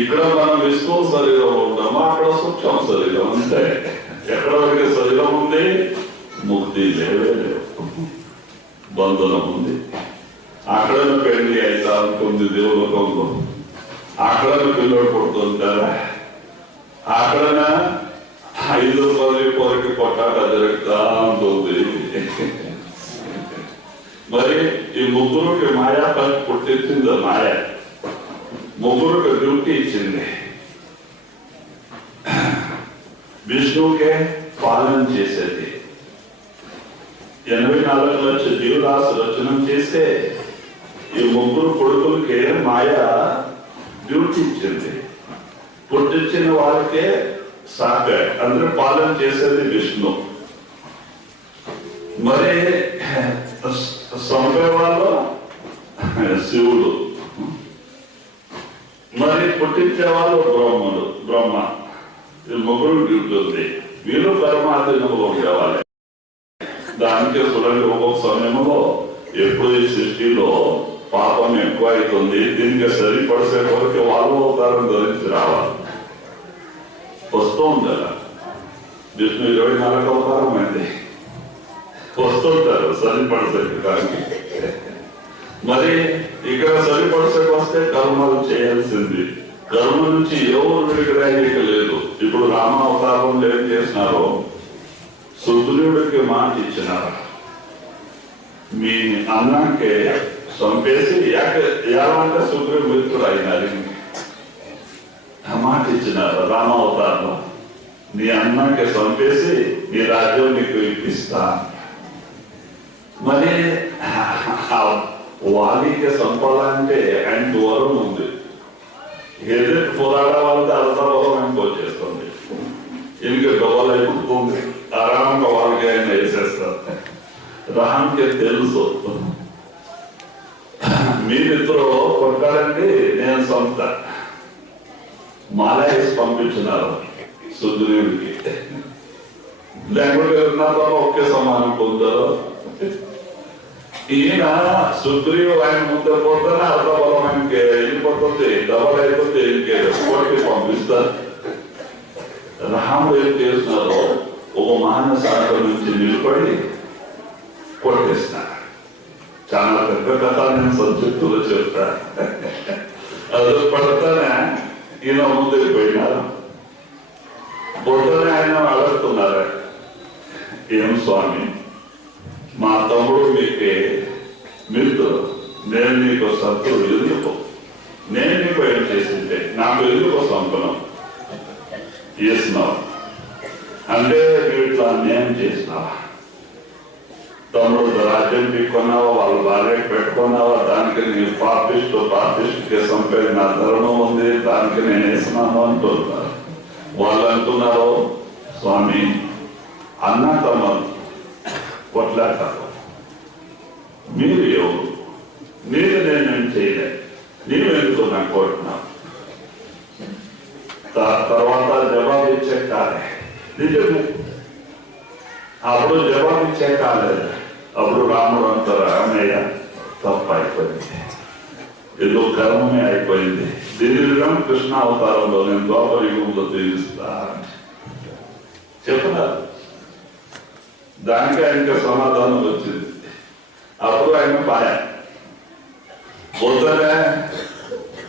ఇక్కడ మనం విష్ణు శరీరం ఉంటామా అక్కడ సూక్ష్మ శరీరం అంతే ఎక్కడ వరకు శరీరం ఉంది ముక్తి లేవే లేవు బంధనం ఉంది అక్కడ పెళ్లి అవుతా ఉంటుంది దేవులోకంలో అక్కడ పిల్లలు పుడుతుంటారా అక్కడ 5 రూపాయలు కోరికి కొట్టాట జరుగుతా ఉంటుంది మరి ఈ ముగ్గురుకి మాయా పుట్టించింది మాయ ముగ్గురుకి డ్యూటీ ఇచ్చింది విష్ణుకే పాలన చేసేది 84 లక్షల జీవరాశి రచన చేసే ఈ ముగ్గురు కొడుకులకే మాయ డ్యూటీ ఇచ్చింది పుట్టించిన వారికే సాగా అందరూ పాలన చేసేది విష్ణు మరి సంపే వాళ్ళు శివుడు మరి పుట్టించే వాళ్ళు బ్రహ్మ ఈ ముగ్గురు డ్యూటీ ఉంది వీళ్ళు పరమాధీనంలో ఉండేవాళ్ళే దానికే చూడండి ఒక్కొక్క సమయంలో ఎప్పుడు ఈ సృష్టిలో పాపం ఎక్కువ అవుతుంది దీనికి సరిపడిసే వరకు వాళ్ళు అవతారం ధరించి రావాలి వస్తూ ఉంటారు విష్ణు 24 అవతారం అయింది వస్తుంటారు సరిపడిసే మరి ఇక్కడ సరిపడిసకి వస్తే కర్మలు చేయాల్సింది కర్మ నుంచి ఎవరు విడిగడానికి లేదు ఇప్పుడు రామ అవతారంలో ఏం చేసినారో సుగ్రీవుడికి మాట ఇచ్చినారు మీ అన్నకే చంపేసి ఎలాంటి సుగ్రీవు మిత్రుడు అయినారు మాట ఇచ్చినారు రామ అవతారంలో నీ అన్నకే చంపేసి నీ రాజ్యం నీకు ఇప్పిస్తా మరి వాలికి చంపాలంటే ఆయన వరం ఉంది ఎదురు పోరాడే వాళ్ళకి అర్థ వరం ఆయనకు వచ్చేస్తుంది ఇనికి డబల్ అయిపోతుంది ఆరాంగా వాళ్ళకి ఆయన వేసేస్తారు రామ్కి తెలుసు మీరిద్దరు కొట్టారండి నేను సొంత మాల వేసి పంపించినారు సుగ్రీవుడికి లేకపోతే నాతో ఒకే సమానం పొందారు ఈయన సుగ్రీవు ఆయన ముందు పోతానే అర్థబలం ఆయనకి వెళ్ళిపోతుంది డబల్ అయిపోతే ఇంకే కోటి పంపిస్తారు రాముడు ఏం చేస్తున్నారు ఒక మానసాగర నుంచి నిలబడి కొట్టేస్తున్నారు చాలా పెద్ద కథ నేను సంక్షిప్తులో చెప్తా అది పడతానే ఈయన ముందుకు పోయినారు పొద్దునే ఆయన అడుగుతున్నారు ఏం స్వామి మా తమ్ముడు మీకే మిత్రుడు నేను నీకు శత్రువు ఎందుకు నేను నీకు ఏం చేసింటే నాకు ఎందుకు సంపనం చేసినావు అంటే నువ్వు ఇట్లా అన్యాయం చేసినావా తమ్ముడు రాజ్యం పీక్కున్నావా వాళ్ళ భార్యకి పెట్టుకున్నావా దానికి నేను పాపిష్టికి సంపేది నా ధర్మం ఉంది దానికి నేను వేసినాను అంటున్నారు వాళ్ళు అంటున్నారు స్వామి అన్న తమ్ముడు కొట్లాడతారు మీరు ఎవరు మీరు నేనేం చేయలేదు నీవు ఎందుకు నాకు కొట్టినావు తర్వాత జవాబు ఇచ్చే కాలే నిజమే అప్పుడు జవాబు ఇచ్చే కాలేదు అప్పుడు రాముడు అంటారు అన్నయ్య తప్పు అయిపోయింది ఏదో కర్మమే అయిపోయింది దీనిలో కృష్ణ అవతారంలో నేను ద్వాపర యుగంలో తీరుస్తా చెప్పినారు దానికి ఆయనకి సమాధానం వచ్చింది అప్పుడు ఆయన పాయ పోతేనే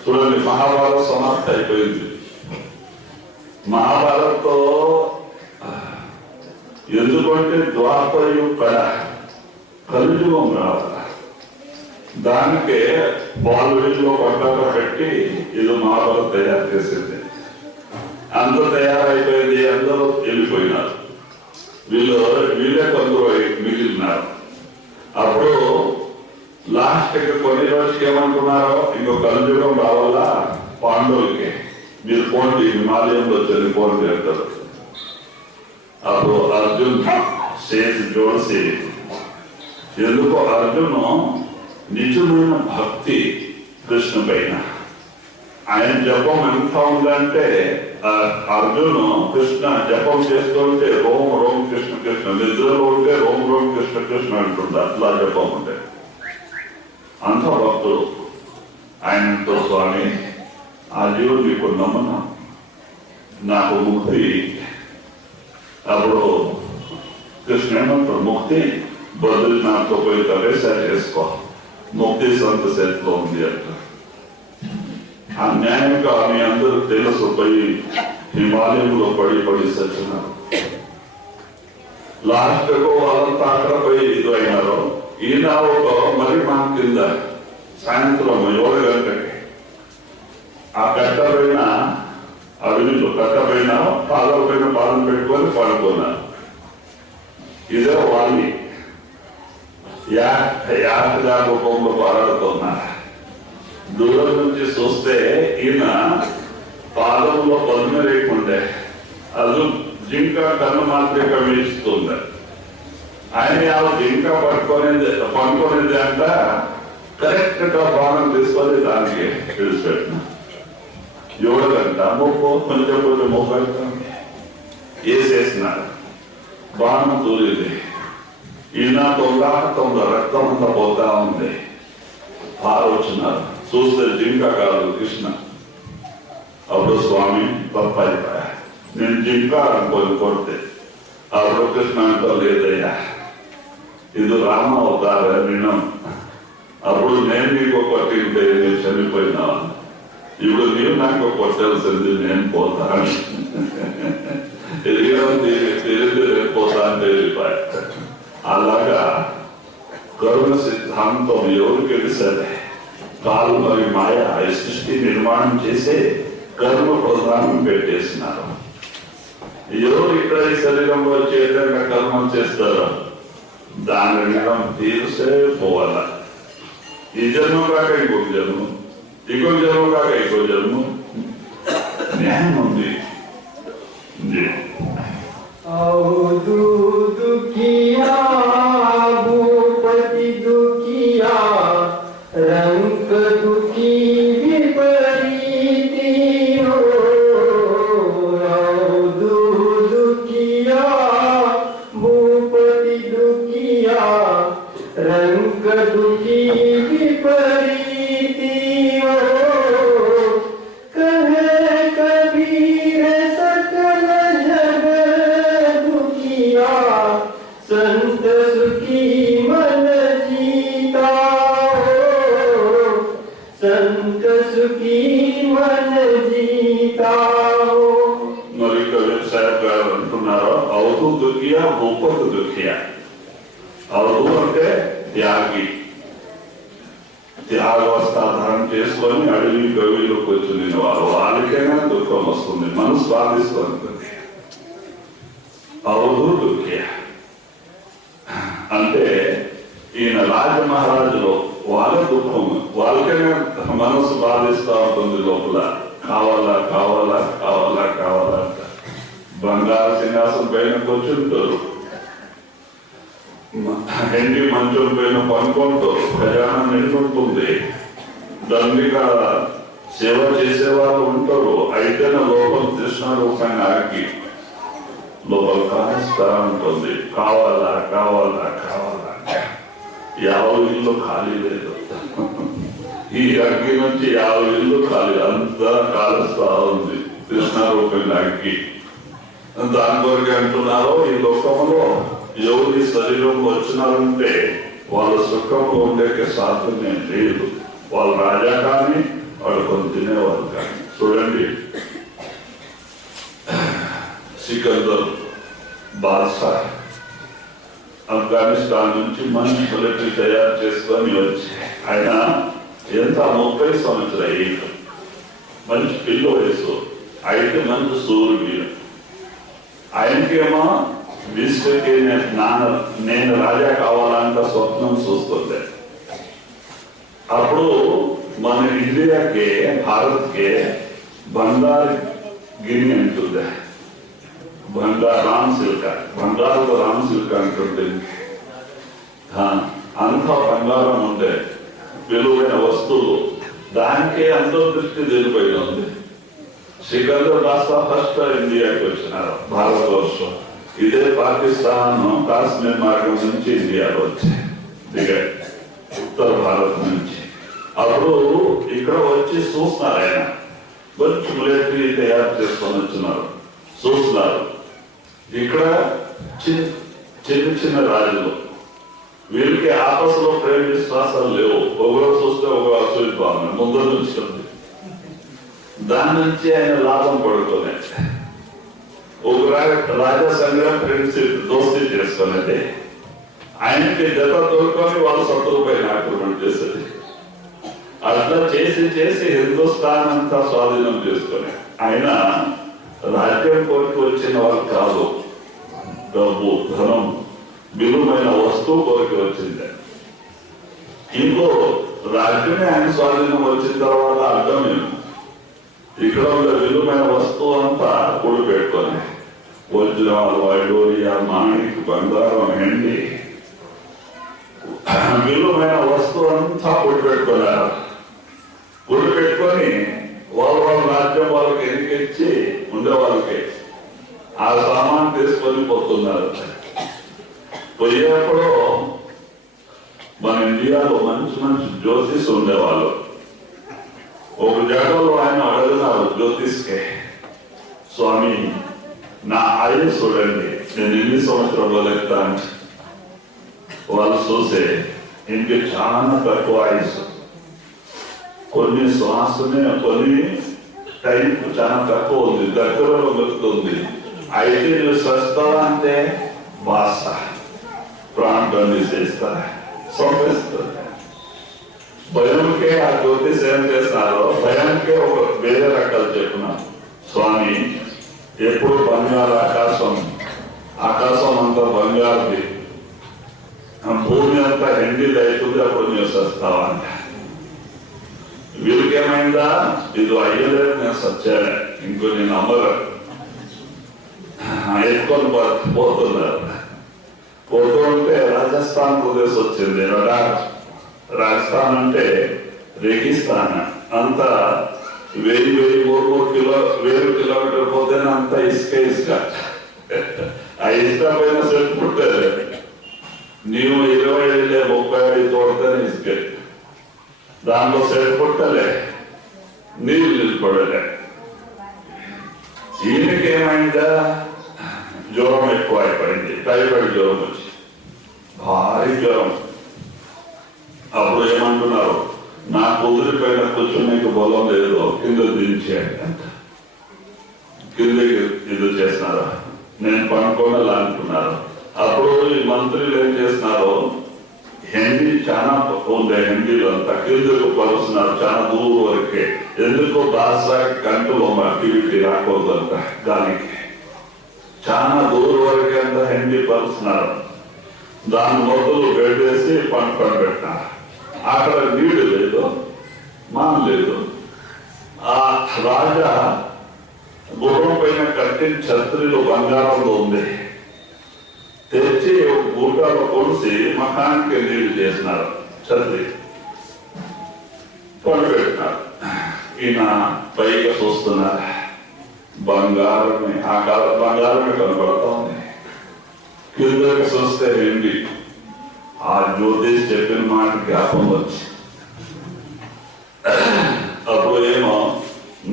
చూడండి మహాభారత సమాప్తి అయిపోయింది మహాభారత్తో ఎందుకంటే ద్వాపరయుగం కలియుగం రావాలి దానికే వాళ్ళు వీటిలో పట్టాక పెట్టి ఇది మహాభారత తయారు చేసింది అంత తయారైపోయింది అందరూ వెళ్ళిపోయినారు వీళ్ళే కొందరు మిగిలినారు అప్పుడు లాస్ట్ కి కొన్ని రోజుకి ఏమంటున్నారో ఇంకో కలియుగం రావాలా పాండవులకి, మీరు పోండి హిమాలయంలో చనిపోండి అంటారు. అప్పుడు అర్జున్ చేసి జోడిసి, ఎందుకో అర్జును నిజమైన భక్తి కృష్ణ పైన, ఆయన జపం ఎంత ఉందంటే అర్జును కృష్ణ జపం చేస్తుంటే రోమ్ రోమ్ కృష్ణ కృష్ణ, నిద్రలో ఉంటే రోమ్ రోమ్ కృష్ణ కృష్ణ అంటుండే, అట్లా జపం ఉంటే అంత భక్తుడు. ఆయనతో స్వామి ఆ జీవుడు మీకు నమ్మన నాకు ముక్తి. అప్పుడు కృష్ణ ఏమంటాడు, ముక్తి బద్రీనాథ్తో పోయి తపస్య చేసుకో, ముక్తి సంత చేతిలో ఉంది అంట. ఆ న్యాయంగా మీ అందరూ తెలుసు, పోయి హిమాలయంలో పడి పడి సచ్చినారు. లాస్ట్ వాళ్ళంతా అక్కడ పోయి ఇది అయినారు. ఈయన ఒక మరి మా కింద సాయంత్రం 7 గంటలకి ఆ కట్ట పైన అడవిలో కట్ట పైన పాదాల పైన పాదం పెట్టుకొని పడుకున్నారు. ఇదే వాళ్ళు యాత్రా రూపంలో పారాడుతున్నారు. దూరం నుంచి చూస్తే ఈయన పాదంలో పదును లేకుండే, అది జింక కన్ను మాత్రమే కమిస్తుంది. ఆయన జింక పడుకునేది అంట కరెక్ట్ గా బాణం తీసుకొని దానికి విడిచిపెట్టిన. 7 గంట కొంచెం వేసేసినారు. బాణం తూరింది. ఈయన తొందర రక్తం అంతా పోతా ఉంది. వచ్చినారు చూస్తే జింక కాదు కృష్ణ. అప్పుడు స్వామి తప్పైపోయా, నేను జింక అనుకొని కొడితే. అప్పుడు కృష్ణ అంటూ లేదయ్యా, ఇది రామ అవతార వినం. అప్పుడు నేను నీకు కొట్టింటే నేను చనిపోయినావా, ఇప్పుడు నీవు నాకు కొట్టాల్సింది నేను పోతాను. తెలియదు పోతా అంటే వెళ్ళిపోయా. అలాగా కరుణ సిద్ధాంతం ఎవరికి సరే కాలు మరి మాయ సృష్టి నిర్మాణం చేసే కర్మ ప్రధానం పెట్టేసినారు. ఎవరు ఇక్కడ ఈ శరీరంలో చేయడానికి కర్మం చేస్తారో దాని రుణం తీర్చే పోవాల. ఈ జన్మ కాక ఇంకొక జన్మ, ఇంకొక జన్మ కాక ఇంకొక జన్మ, న్యాయం ఉంది. दुखिया भूपति दुखिया रंग दुखी विपरीती हो। दुखिया भूपति दुखिया रंग दुखी विपरीती हो। कहे कबीर सकल संत सुखी मन जीता हो, संत सुखी मन जीता हो। మరి కబీర్ సాహెబ్ గారు అంటున్నారు, అవధు దుఃఖియా భూపత్ దుఃఖియా. అవధు అంటే త్యాగి, త్యాగవస్థాధారం చేసుకొని అడవి గవిలో కూర్చుని వారు, వాళ్ళకైనా దుఃఖం వస్తుంది, మనసు బాధిస్తుంది. అవధు దుఃఖియా అంటే ఈయన రాజ మహారాజులో వాళ్ళ దుఃఖం, వాళ్ళకైనా మనసు బాధిస్తూ ఉంటుంది లోపల. కావాలా కావాలా కావాలా కావాలా అంట. బంగారు సింహాసం పైన కూర్చుంటారు, ఎండి మంచం పైన పనుకుంటారు, ఖజానా నిండుంటుంది, దండిగా సేవ చేసేవాళ్ళు ఉంటారు. అయితేనే లోపల కృష్ణ రూపంగా ఆగి లోపల కాస్తా ఉంటుంది. కావాలా కావాలా కావాలా, యాభై ఇల్లు ఖాళీ లేదు. ఈ అగ్గి నుంచి 50 ఇల్లు ఖాళీ, అంతా కాలుస్తా ఉంది కృష్ణ రూపంగా అగ్గి. దాని కొరకు అంటున్నారో, ఈ లోకంలో ఎవరి శరీరంలో వచ్చినారంటే వాళ్ళ సుఖంలో ఉండే సాధ్యమే లేదు. వాళ్ళు రాజా కానీ వాళ్ళు కొన్ని తినేవాళ్ళు కానీ. చూడండి, సికందర్ బాద్షా ఆఫ్ఘనిస్తాన్ నుంచి మంచి మిలిటరీ తయారు చేసుకొని వచ్చి, ఆయన ఎంత 30 సంవత్సరాలు, మంచి పిల్ల వయసు, అయితే మంచి సూర్యుడు. ఆయనకేమో విశ్వకి నేను రాజా కావాలంట స్వప్నం చూస్తుంది. అప్పుడు మన ఇండియాకే భారత్కే బంగారు గిన్నె అంటుంది, రామ్ సిల్క్, బంగారుతో రామ్ సిల్క్ అంటుంటుంది. అంత బంగారం ఉండే విలువైన వస్తువులు, దానికే అంతర్దృష్టి దేనిపైన ఉంది. సికందర్ దాసా ఫస్ట్ ఇండియాకి వచ్చినారు భారతవర్షం. ఇదే పాకిస్తాన్ కాశ్మీర్ మార్గం నుంచి ఇండియాలో వచ్చాయి, దిగాయి ఉత్తర భారత్ నుంచి. అప్పుడు ఇక్కడ వచ్చి చూస్తున్నారు, ఆయన కొంచెం మిలిటరీ తయారు చేసుకొని వచ్చినారు, చూస్తున్నారు. ఇక్కడ చిన్న చిన్న రాజులు, వీరికి ఆపస్సులో ప్రేమ విశ్వాసాలు లేవు. ఒకరు చూస్తే ఒక అసూయ భావన ముందు నుంచి ఉంది. దాని నుంచి ఆయన లాభం పడుకోలే. ఒక రాజా సంగ్రహం ఫ్రెండ్షిప్ దోస్తీ చేసుకునేది, ఆయనకి జత తోడుకొని వాళ్ళు శత్రువుపైన ఆక్రమణ చేసేది. అట్లా చేసి చేసి హిందుస్థాన్ అంతా స్వాధీనం చేసుకుని, ఆయన రాజ్యం కోరికి వచ్చిన వాళ్ళు కాదు, డబ్బు ధనం విలువైన వస్తువు కోరికి వచ్చింది. ఇంకో రాజ్యమే ఆయన స్వాధీనం వచ్చిన తర్వాత అర్థం ఏమి, ఇక్కడ ఉండే విలువైన వస్తువు అంతా కూడి పెట్టుకొని వజ్రాలు, వైడూర్య, మాణిక్, బంగారం, వెండి, విలువైన వస్తువు అంతా కూడి పెట్టుకున్నారు. కూడి పెట్టుకొని వాళ్ళ రాజ్యం వాళ్ళకి ఎన్నికిచ్చి ఉండే వాళ్ళకి ఆ సామాన్ తీసుకొని పోతున్నారు. పోయేప్పుడు మన ఇండియాలో మంచి మంచి జ్యోతిష్ ఉండేవాళ్ళు. ఒక జగలో ఆయన అడుగున్నారు జ్యోతిష్కే, స్వామి నా ఆయుష్ చూడండి, నేను ఎన్ని సంవత్సరాలు లెక్తాను. వాళ్ళు చూసే ఇంకే చాలా తక్కువ ఆయుష్, కొన్ని శ్వాసనే, కొన్ని టైం చాలా తక్కువ ఉంది, దగ్గరలో దొరుకుతుంది. అయితే నువ్వు స్వస్థత అంటే భాష ప్రాంతం చేస్తారు, చంపేస్తారు. భయంకే ఆ జ్యోతిష్ ఏం చేస్తున్నారో భయంకే ఒక వేరే రకాలు చెప్పినారు. స్వామి ఎప్పుడు బంగారు ఆకాశం, ఆకాశం అంతా బంగారుది, భూమి అంతా హెండిది అవుతుంది, అప్పుడు నువ్వు వస్తావా అంట. వీరికేమైందా, ఇది అయ్యలేదు, నేను సచ్చాను, ఇంకో నేను అమ్మరు ఎత్తుకొని పోతున్నారు. పోతూ ఉంటే రాజస్థాన్ ప్రదేశ్ వచ్చింది. రాజస్థాన్ అంటే రేగిస్తాన్, అంతా 1000 కిలోమీటర్ పోతేనే అంతా ఇసుక. ఆ ఇసుక పైన సెట్ పుట్టారు. నీవు 20 ఏళ్ళే 30 ఏళ్ళు తోడితేనే ఇసుక, దాంట్లో సెట్ పుట్టలే, నీళ్ళు నిలిపడలే. ఈయనకి ఏమైందా, జ్వరం ఎక్కువ అయిపోయింది, టైఫాయిడ్ జ్వరం వచ్చి భారీ జ్వరం. అప్పుడు ఏమంటున్నారు, నా కుదిరిపోయిన కూర్చునేకి బలం లేదు, కింద దించేయండి అంట. కిందకి ఇది చేస్తున్నారా, నేను పనుకోవాలా అంటున్నారు. అప్పుడు ఈ మంత్రులు ఏం చేస్తున్నారు, హెండీ చాలా ఉంది, హెండీలో అంతా కిందకు పరుస్తున్నారు చాలా దూరం వరకే. ఎందుకు బాసా కంట్రోల్ యాక్టివిటీ రాకూడదు అంట, దానికి చాలా దూరం వరకే అంత హెండీ పరుస్తున్నారు. దాని మొదలు పెట్టేసి పనుకొని పెట్టినారు. అక్కడ నీళ్ళు లేదు, మాన లేదు. ఆ రాజా గుర్రం పైన కట్టిన ఛత్రిలో బంగారంలో ఉంది, తెచ్చి గుర్రాలు కొలిసి మహానికి నీళ్లు చేసినారు, ఛత్రి పనిపెట్టినారు. ఈయన పైగా చూస్తున్నారు, బంగారమే, ఆ కాలం బంగారమే కనపడతా ఉంది. కిందకి చూస్తే ఏంటి, ఆ జ్యోతిష్ చెప్పిన మాట జ్ఞాపం వచ్చి, అప్పుడు ఏమో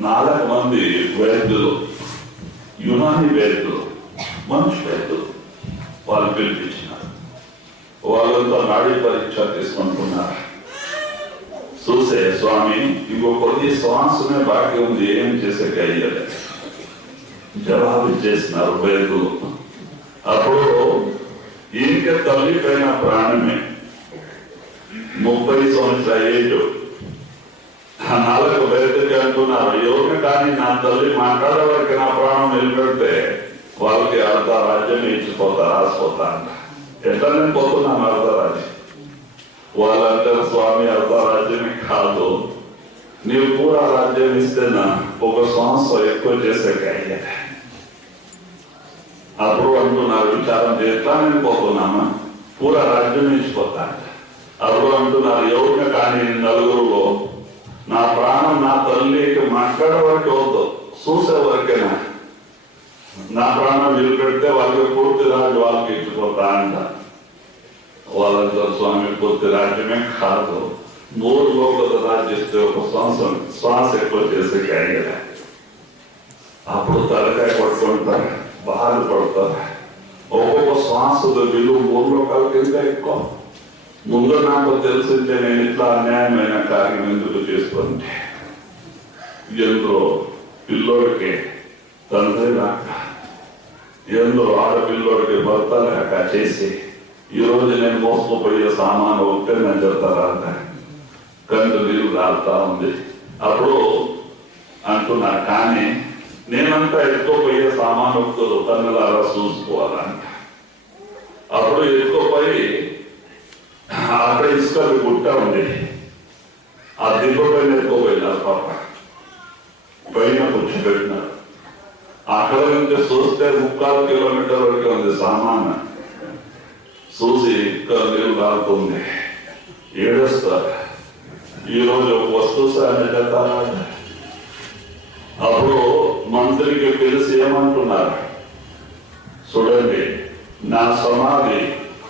4 మంది వైద్యులు, యునాని వైద్యులు, మనిషి వైద్యులు, వాళ్ళు పిలిపించినారు. వాళ్ళంతా నాడీ పరీక్ష తీసుకుంటున్నారు. చూసే స్వామి ఇంకో కొద్ది శ్వాసమే బాకీ ఉంది, ఏం చేసేకి అయ్యలే, జవాబు చేసినారు వైద్యులు. అప్పుడు ఈయనకి తల్లి పైన ప్రాణమే, 30 సంవత్సరాల ఏజ్. 4 వైద్యులు అంటున్నారు, ఎవరిని కానీ నా తల్లి మాట్లాడే వారికి నా ప్రాణం నిలబెడితే వాళ్ళకి అర్ధ రాజ్యం ఇచ్చిపోతా, రాసిపోతా అంట. ఎట్లా నేను పోతున్నాను అర్ధ రాజ్యం. వాళ్ళంటారు స్వామి అర్ధ రాజ్యమే కాదు, నీవు పూరా రాజ్యం ఇస్తేనా ఒక సంవత్సరం ఎక్కువ చేసాక అయ్యారు. అప్పుడు అంటున్నారు విచారం చేస్తా నేను పోతున్నామా పూరా రాజ్యం ఇచ్చిపోతాను. అప్పుడు అంటున్నారు ఎవరిని కానీ నలుగురులో నా ప్రాణం నా తల్లికి మాట్లాడే వరకు వద్దు, చూసే వరకేనా నా ప్రాణం నిలబెడితే వాళ్ళకి పూర్తి రాజ్యం వాళ్ళకి ఇచ్చిపోతా అంట. వాళ్ళంతా స్వామి పూర్తి రాజ్యమే కాదు, 3 లోకల రాజ్యస్తే ఒక సంవత్సరం శ్వాస ఎక్కువ చేసే కాయలే. అప్పుడు తలకాయ పట్టుకుంటారు, బాధపడతారు. ఒక్కొక్క శ్వాసలో విలువ 3 లోకాలకి ఇంకా ఎక్కువ. ముందు నాకు తెలిసింటే నేను ఇట్లా అన్యాయమైన కార్యం ఎందుకు చేస్తుంటే, ఎందరో పిల్లోడికి తండ్రి లేక, ఎందరో ఆడపిల్లోడికి భర్త లేక చేసి ఈ రోజు నేను మోసుకుపోయే సామాను ఒకటే నేను చెప్తారా కంటి నీరు రాలుతా ఉంది. అప్పుడు అంటున్నా కానీ నేనంతా ఎత్తుకోపోయే సామాను ఒకరు తనలారా చూసుకోవాలంట. అప్పుడు ఎత్తుకోపోయి అక్కడ ఇసుక గుట్ట ఉంది, ఆ దిబ్బ పైన ఎత్తుకోపోయినారు. పాప పైన కూర్చోబెట్టినారు. అక్కడ నుంచి చూస్తే 3/4 కిలోమీటర్ వరకు ఉంది సామాను. చూసి నీరు రాలుతుంది, ఏడుస్తారు. ఈరోజు ఒక వస్తువు సార్ చెప్తారా. అప్పుడు మంత్రికి పిలిచి ఏమంటున్నారు, చూడండి నా సమాధి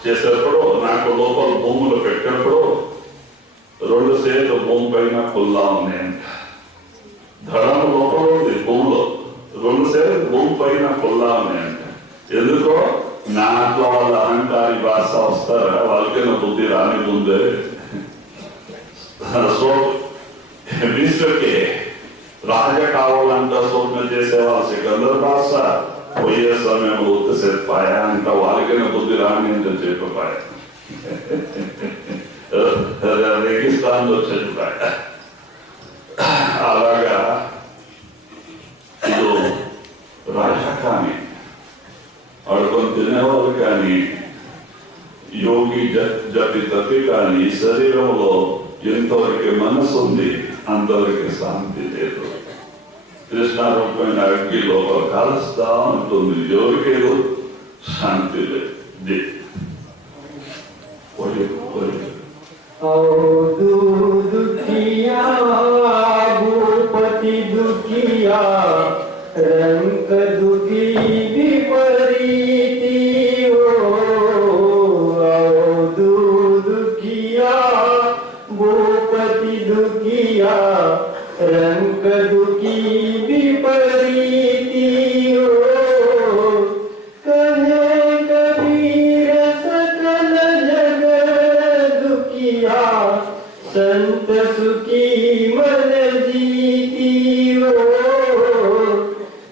చేసేప్పుడు నాకు లోపల భూములు పెట్టినప్పుడు 2 సేర్లు భూమి పైన కుల్లా ఉన్నాయంట. ధనం లోపల ఉంది భూమిలో, 2 సేర్లు భూమి పైన కుల్లా ఉన్నాయంట. ఎందుకో నాట్లో వాళ్ళ అహంకారి భాష వస్తారా, వాళ్ళకైనా బుద్ధి రాని ముందే. సో విశ్వకి రాజ కావాలంట స్వప్నం చేసేవాళ్ళు సికందర్ భాష పోయే సమయం ఉత్తసేపాయ అంట, వాళ్ళకైనా బుద్ధి రాని అని చెప్పపాయ. రెగిస్తాన్లో చెప్పాయ. అలాగా ఇది రాజా కానీ ఆడుకొని తినేవాళ్ళు కానీ యోగి జపి తప్పి కానీ శరీరంలో ఎంతవరకు మనసు ఉంది అంతవరకు శాంతి లేదు. కృష్ణారూపమైన అగ్గి లోపల కాలుస్తా ఉంటుంది, ఎవరికేదో శాంతి లేదు. दुखिया भूपति दुखिया रंग दुखी विपरीती दुखिया भूपति दुखिया रंग दुखी विपरीती कहे कबीर सकल जग दुखिया संत सुखी मन जीती हो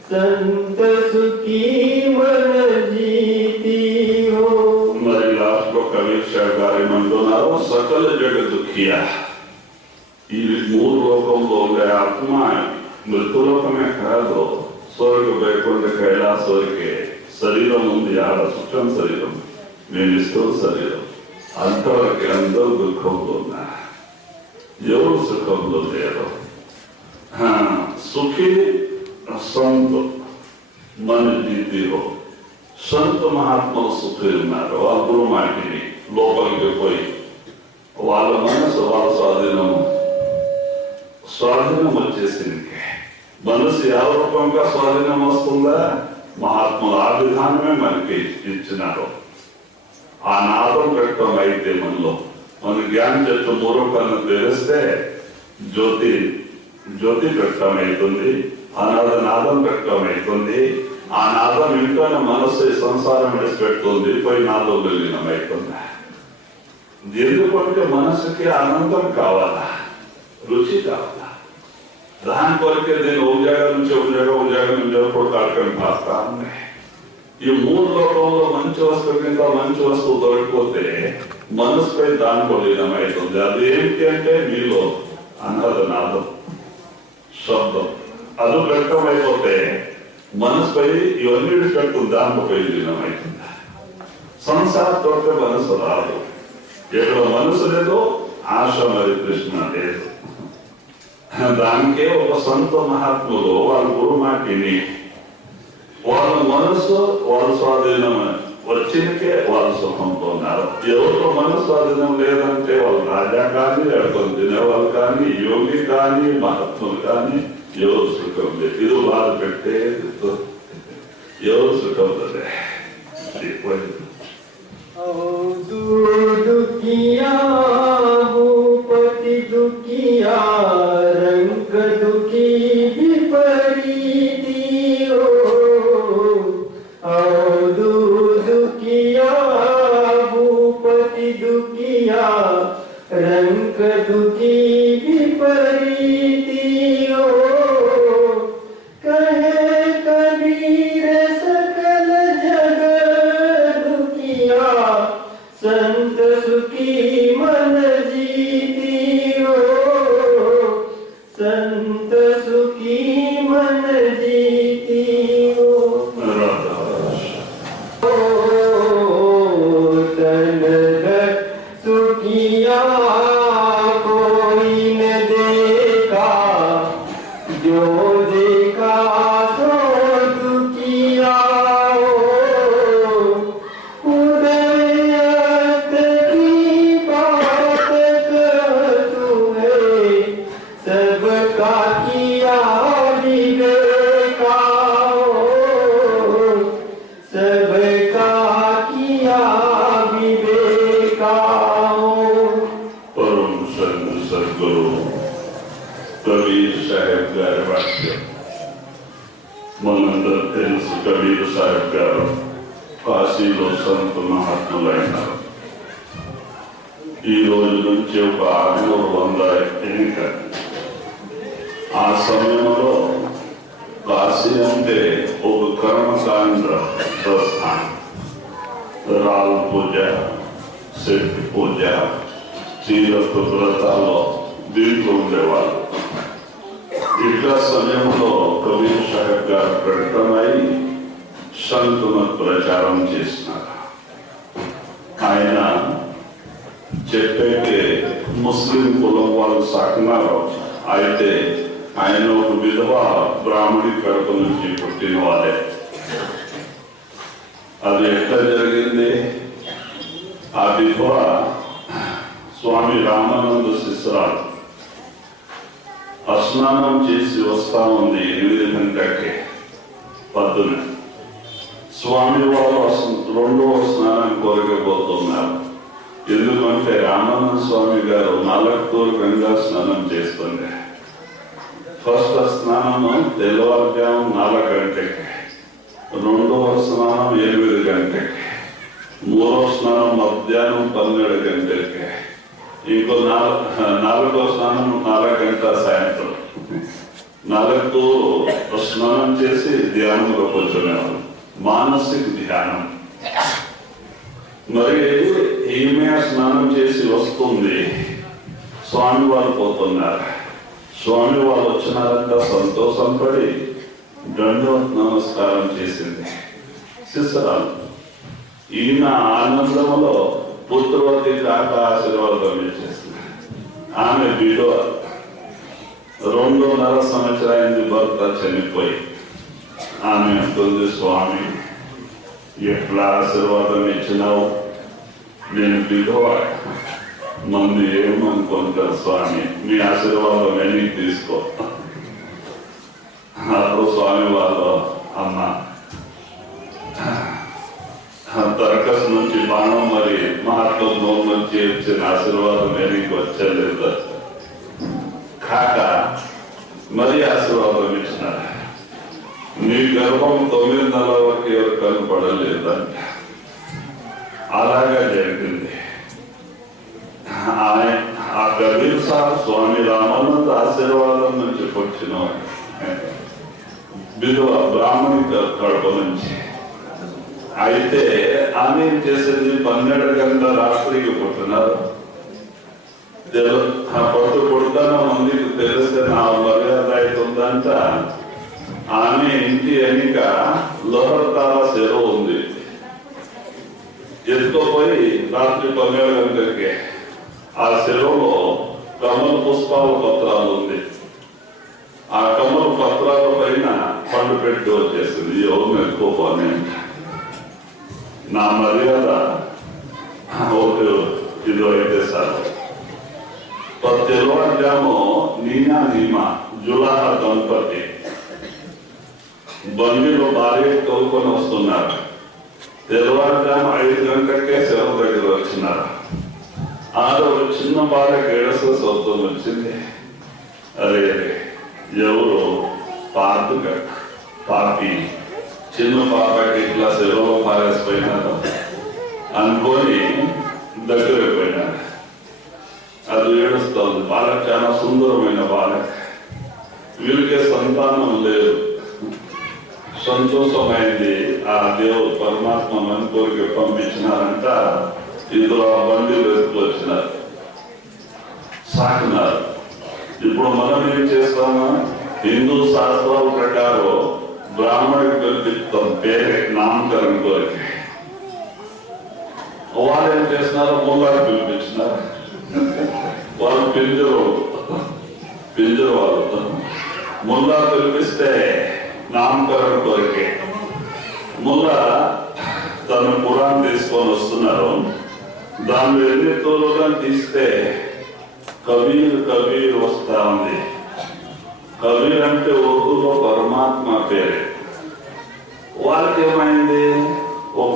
संत सुखी मन जीती हो. మరి లాస్ట్ లో కవీశ్వర గారు ఏమంటున్నారు, సకల జగ దుఃఖియా. ఈ 3 లోకంలో ఉండే ఆత్మ మృతులోకమే కాదు, స్వర్గ వైకుంఠ కైలాసవరకే శరీరం ఉంది. ఆడ సుఖం శరీరం, మేము ఇష్టం శరీరం, అంతవరకు అందరూ దుఃఖంలో ఉన్నారు, ఎవరు సుఖంలో లేరు. సుఖీ సంత మన జీతిలో సంత మహాత్ములు సుఖీ ఉన్నారు. వాళ్ళ మాటిని లోపలికి పోయి వాళ్ళ మనసు వాళ్ళ స్వాధీనం వచ్చేసింది. మనసు ಯಾವ రూపంగా స్వాధీనం వస్తుందా, మహాత్ములు ఆ విధానమే మనకి ఇచ్చినారు. ఆ నాదం పెట్టడం అయితే మనలో మన జ్ఞానం చెట్టు మూలకన్నా తెలిస్తే జ్యోతి పెట్టడం అవుతుంది, అనాథ నాదం పెట్టడం అవుతుంది. ఆ నాదం ఇంట్లోనే మనస్సు సంసారం విడిచిపెడుతుంది, పోయి నాదం విలీనం అవుతుంది. ఎందుకంటే మనసుకి ఆనందం కావాలా, రుచి కావాలా. దాని కొరకే నేను ఉద్యోగం నుంచి ఉద్యోగం కొడుకాడుకొని పాస్తా ఉన్నాయి. ఈ 3 లోకంలో మంచి వస్తువు కింద మంచి వస్తువు దొరకపోతే మనసుపై దాంట్లో లీనం అవుతుంది. అది ఏంటి అంటే మీలో అనాథ నాదం శబ్దం అది వ్యక్తం అయిపోతే మనసుపై ఇవన్నీ పెడుతుంది, దాంట్లో లీనం అవుతుంది. సంసారంతో మనసు రాదు. ఎక్కడ మనసు లేదో ఆశ మరి కృష్ణ లేదు. దానికే ఒక సొంత మహాత్ములు వాళ్ళ గురువు మాటిని వాళ్ళ మనసు వాళ్ళ స్వాధీనం వచ్చినకే వాళ్ళు సుఖంతో ఉన్నారు. ఎవరితో మనసు స్వాధీనం లేదంటే వాళ్ళు రాజా కానీ ఎడుకొని తినేవాళ్ళు కానీ యోగి కానీ మహాత్ములు కానీ ఎవరు సుఖం లేదు. ఇది బాధ పెట్టే ఎవరు సుఖం లేదు. दुखिया भूपति दुखिया रंग दुखी विपरीती हो दुखिया भूपति दुखिया रंग दुखी विपरीती हो कहे कबीर सकल जग दुखिया संत सुखी मन जीती हो संत सुखी मन जीती हो तन सुखिया कोई न देखा जो देखा सो दुखिया మనందరూ తెలుసు కబీర్ సాహెబ్ గారు కాశీలో సంత మహాత్ములైనారు. ఈ రోజు నుంచి ఒక 600 ఎన్నిక. ఆ సమయంలో కాశీ అంటే ఒక కర్మకాండ ప్రస్థానం. రాళ్ళ పూజ, శక్తి పూజ, తీరత్వ వ్రతాల్లో దీంట్లో ఉండేవాళ్ళు. ఇట్లా సమయంలో కబీర్ సాహెబ్ గారు ప్రకటనై సంతున ప్రచారం చేసినారు. ఆయన చెప్పేకే ముస్లిం కులం వాళ్ళు సాకినారు. అయితే ఆయన ఒక విధవ బ్రాహ్మణి కడుపు నుంచి పుట్టిన వాళ్ళే. అది ఎట్లా జరిగింది? ఆ విధవ స్వామి రామానంద శిష్యురాలు స్నానం చేసి వస్తా ఉంది 8 గంటలకి పొద్దున. స్వామి వారు 2వ స్నానం కోరకపోతున్నారు. ఎందుకంటే రామానంద స్వామి గారు 4 గంగా స్నానం చేస్తుంది. ఫస్ట్ స్నానము తెల్లవారుజాము 4 గంటలకి, 2వ స్నానం 8 గంటలకి, 3వ స్నానం మధ్యాహ్నం 12 గంటలకి, ఇంకో 4వ స్నానం 4 గంటల సాయంత్రం. 4 స్నానం చేసి ధ్యానంలో కూర్చునేవారు. మానసిక ధ్యానం. మరి ఈమె స్నానం చేసి వస్తుంది. స్వామి వారు పోతున్నారు. స్వామి వారు వచ్చినారంట సంతోషం పడి దండవత్ నమస్కారం చేసింది శిష్యురాలు. ఈయన ఆనందంలో పుత్రవతి కాక ఆశీర్వాదం చేస్తుంది. ఆమె విధవ. 2.5 సంవత్సరాలైంది భర్త చనిపోయి. ఆమె అంటుంది, స్వామి ఎట్లా ఆశీర్వాదం ఇచ్చినావు? నేను విధవ, మంది ఏమనుకుంటారు స్వామి, మీ ఆశీర్వాదం వెనక్కి తీసుకో. అప్పుడు స్వామి వాళ్ళు, అమ్మ తర్కస్ నుంచి బాణం మరి మహాత్మ నుంచి వచ్చిన ఆశీర్వాదం వెనక్కి వచ్చలేదు కాక మరి ఆశీర్వాదం ఇచ్చినారు. నీ గర్భం 9 నెలల వరకు ఎవరు కనపడలేదంట. అలాగా జరిగింది. ఆ కబీర్ సాహెబ్ స్వామి రామానంద ఆశీర్వాదం నుంచి వచ్చిన విధవ బ్రాహ్మణి కడప నుంచి. అయితే ఆమె ఏం చేసేది? 12 గంటల రాత్రికి పుట్టినారు. పొద్దు పుడతానో మందికి తెలిస్తే నా మర్యాద అవుతుందంట. ఆమె ఇంటి ఎన్నిక లోహర్తాల చెరువు ఉంది, ఎత్తుకుపోయి రాత్రి 12 గంటలకి ఆ చెరువులో కమల పుష్పాల పత్రాలు ఉంది. ఆ కమల పత్రాల పైన పండు పెట్టి వచ్చేసింది. ఎవరు ఎక్కువ పని నా మర్యాద ఇది అయితే సార్ తెల్లవారుజాము నీనా నీమా జులాహ దంపతి బండిలో భార్య తోలుకొని వస్తున్నారు. తెల్లవారుజాము 5 గంటలకే చెరువు దగ్గర వచ్చినారు. ఆరో చిన్న బాలకి ఏడస శబ్దం వచ్చింది. అరే ఎవరు పాపి చిన్న పాపకి ఇట్లా సెలవు పారేసిపోయినారు అనుకొని దగ్గర పోయినారు. అది ఏడుస్తోంది. బాలక చాలా సుందరమైన బాలక. వీళ్ళకే సంతానం లేదు. సంతోషమైంది. ఆ దేవుడు పరమాత్మ మన కోరిక పంపించినారంట. ఇందులో ఆ బండిలు వేసుకొచ్చినారు, సాకినారు. ఇప్పుడు మనం ఏం చేస్తాము? హిందూ శాస్త్రాల ప్రకారం బ్రాహ్మణుడికి పిలిపిస్తాం పేరు నామకరణ కోరిక. వాళ్ళు ఏం చేస్తున్నారు? ముల్లాకి పిలిపించినారు. వాళ్ళు పింజరు వాళ్ళు ముల్లా పిలిపిస్తే నామకరణ కోరిక. ముల్లా తన పురాణం తీసుకొని వస్తున్నారు. దానిలో ఎన్ని తోలుగా తీస్తే కబీర్ వస్తా ఉంది. కబీర్ అంటే ఉర్దూలో పరమాత్మ పేరు. వాళ్ళకి ఏమైంది? ఒక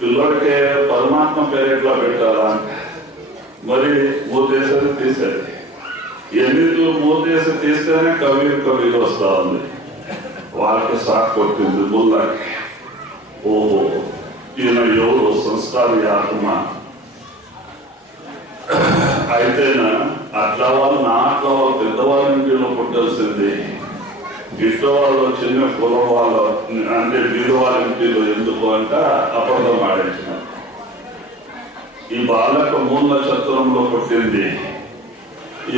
పిల్లోడికి పరమాత్మ పేరు ఎట్లా పెట్టాలా? మరి మూతేసేది తీసేది. ఎన్ని మూతేసి తీస్తేనే కబీర్ వస్తా ఉంది. వాళ్ళకి సాక్ కొట్టింది ముల్లాకి. ఓహో, ఈయన ఎవరు? సంస్కారి ఆత్మ. అయితేనా అట్లా వాళ్ళు పెద్దవాళ్ళ ఇంటిలో పుట్టాల్సింది. ఇట్లా వాళ్ళు చిన్న కులం వాళ్ళు అంటే వీరు వాళ్ళ ఇంటిలో ఎందుకు అంట అబద్ధం ఆడించిన. ఈ బాలక మూల నక్షత్రంలో పుట్టింది.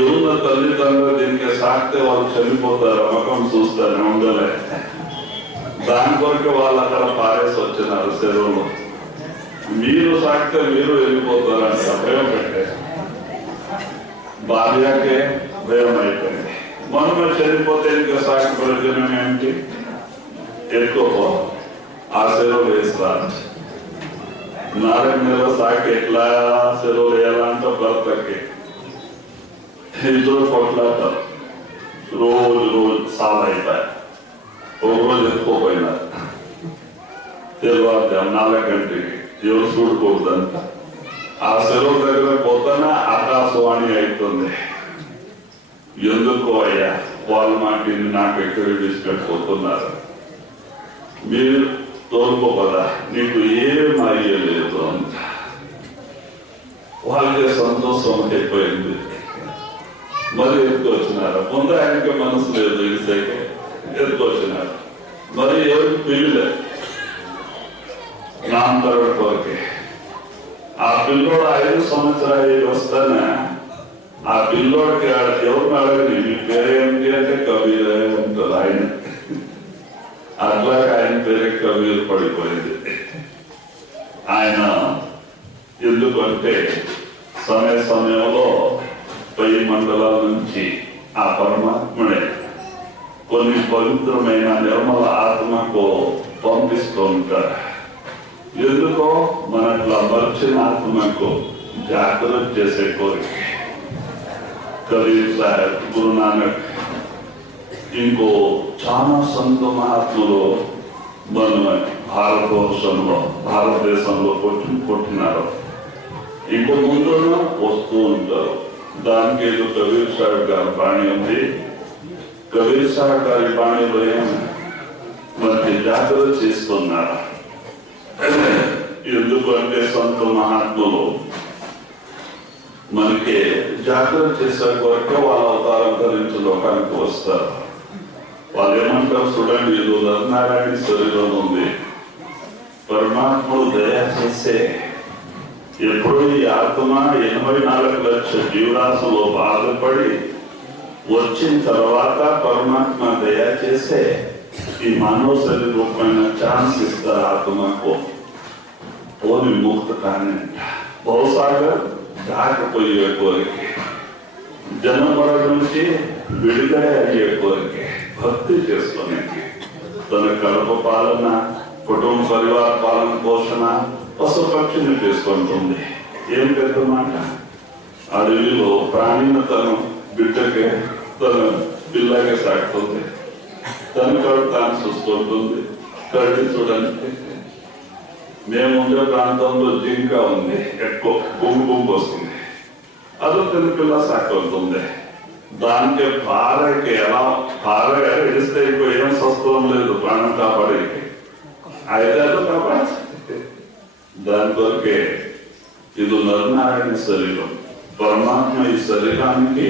ఎవరు తల్లిదండ్రులు దీనికి సాకితే వాళ్ళు చనిపోతారు. ముఖం చూస్తారు, ఉండలే. దాని కొరకు వాళ్ళు అక్కడ పారేసి వచ్చినారు చెరువులో. మీరు సాకితే మీరు వెళ్ళిపోతారంట. భయం పెట్టారు. భార్యకే భయం అయిపోయింది. మనమే చనిపోతే ఇంకా సాకి ప్రయోజనం ఏంటి? ఎక్కువ ఆ చెరువులు వేస్తారు. 4 నెలల సాకి ఎట్లా చెరువులు వేయాలంటే భర్తకి ఇద్దరు కొట్లాడతారు. రోజు సాల్ అయిపోయారు. ఒక రోజు ఎక్కువపోయినారు. తెల్లవారు 4 గంటలకి ఎవరు చూడకూడదంట. ఆ చెరువు దగ్గర పోతానే ఆకాశవాణి అవుతుంది. ఎందుకు అయ్యా వాళ్ళు నాకు ఎక్కడ తీసుకెళ్ళిపోతున్నారు? మీరు తోలుకోదా? నీకు ఏం అయ్యలేదు అంట. వాళ్ళకి సంతోషం అయిపోయింది. మరి ఎత్తుకొచ్చినారు. ముందు ఆయనకి మనసు లేదు. ఇసైతే ఎత్తుకొచ్చినారు. మరి ఎవరికి పిల్లలే నామకరణ కోరికే. ఆ పిల్లోడు 5 సంవత్సరాలు వస్తానే ఆ పిల్లోడికి ఎవరిని అడగని మీ పేరేంటి అంటే కబీర్ ఉంటుంది. అట్లాగే ఆయన పేరే కబీర్ పడిపోయింది. ఆయన ఎందుకంటే సమయంలో పై మండలాల నుంచి ఆ పరమాత్ముడే కొన్ని పవిత్రమైన నిర్మల ఆత్మకు పంపిస్తూ ఉంటారు. ఎందుకో మనట్లా మర్చిన ఆత్మకు జాగ్రత్త చేసే కోరిక. కబీర్ సాహెబ్, గురునానక్, ఇంకో చాలా సంత మహాత్ములు మన భారతదేశంలో పుట్టినారు. ఇంకో ముందు వస్తూ ఉంటారు. దానికి ఏదో కబీర్ సాహెబ్ గారి బాణి ఉంది. కబీర్ సాహెబ్ గారి బాణిలో మనకి జాగ్రత్త చేస్తున్నారు. ఎందుకు అంటే సంత మహాత్ములు మనకి జాగ్రత్త చేసే కొరకే వాళ్ళ అవతారం ధరించి లోకానికి వస్తారు. వాళ్ళు ఏమంటారు చూడండి, ఏదో నరనారాయణ శరీరం ఉంది. పరమాత్ముడు దయా చేసే ఎప్పుడు ఈ ఆత్మ 84 లక్షల జీవరాశులు బాధపడి వచ్చిన తర్వాత పరమాత్మ దయా చేసే ఈ మానవ శరీర రూపమైన ఛాన్స్ ఇస్తారు ఆత్మకు పోని ముక్త కానీ బహుశాగా దాకపోయే కోరిక జన్మల నుంచి విడుదల అయ్యే కోరిక భక్తి చేసుకోనికి తన కడుపు పాలన కుటుంబ పరివార పాలన పోషణ పశుపక్షిని చేసుకుంటుంది. ఏం పెద్ద మాట, అడవిలో ప్రాణిని తను బిడ్డకే తన పిల్లగా సాగుతుంది, తన కడు తాను చూసుకుంటుంది. కడిగి చూడండి, మేము ఉండే ప్రాంతంలో జింక ఉంది, ఎక్కువ గుంపు వస్తుంది, అది తన పిల్ల సాగుతుంది. దానికి భార్యకి ఎలా భార్య ఎడిస్తే ఇంకో ఏం స్వస్థం లేదు ప్రాణం కాపాడేకి, అయితే అది కాపాడు. దాని కొరకే ఇది నరనారాయణ శరీరం. పరమాత్మ ఈ శరీరానికి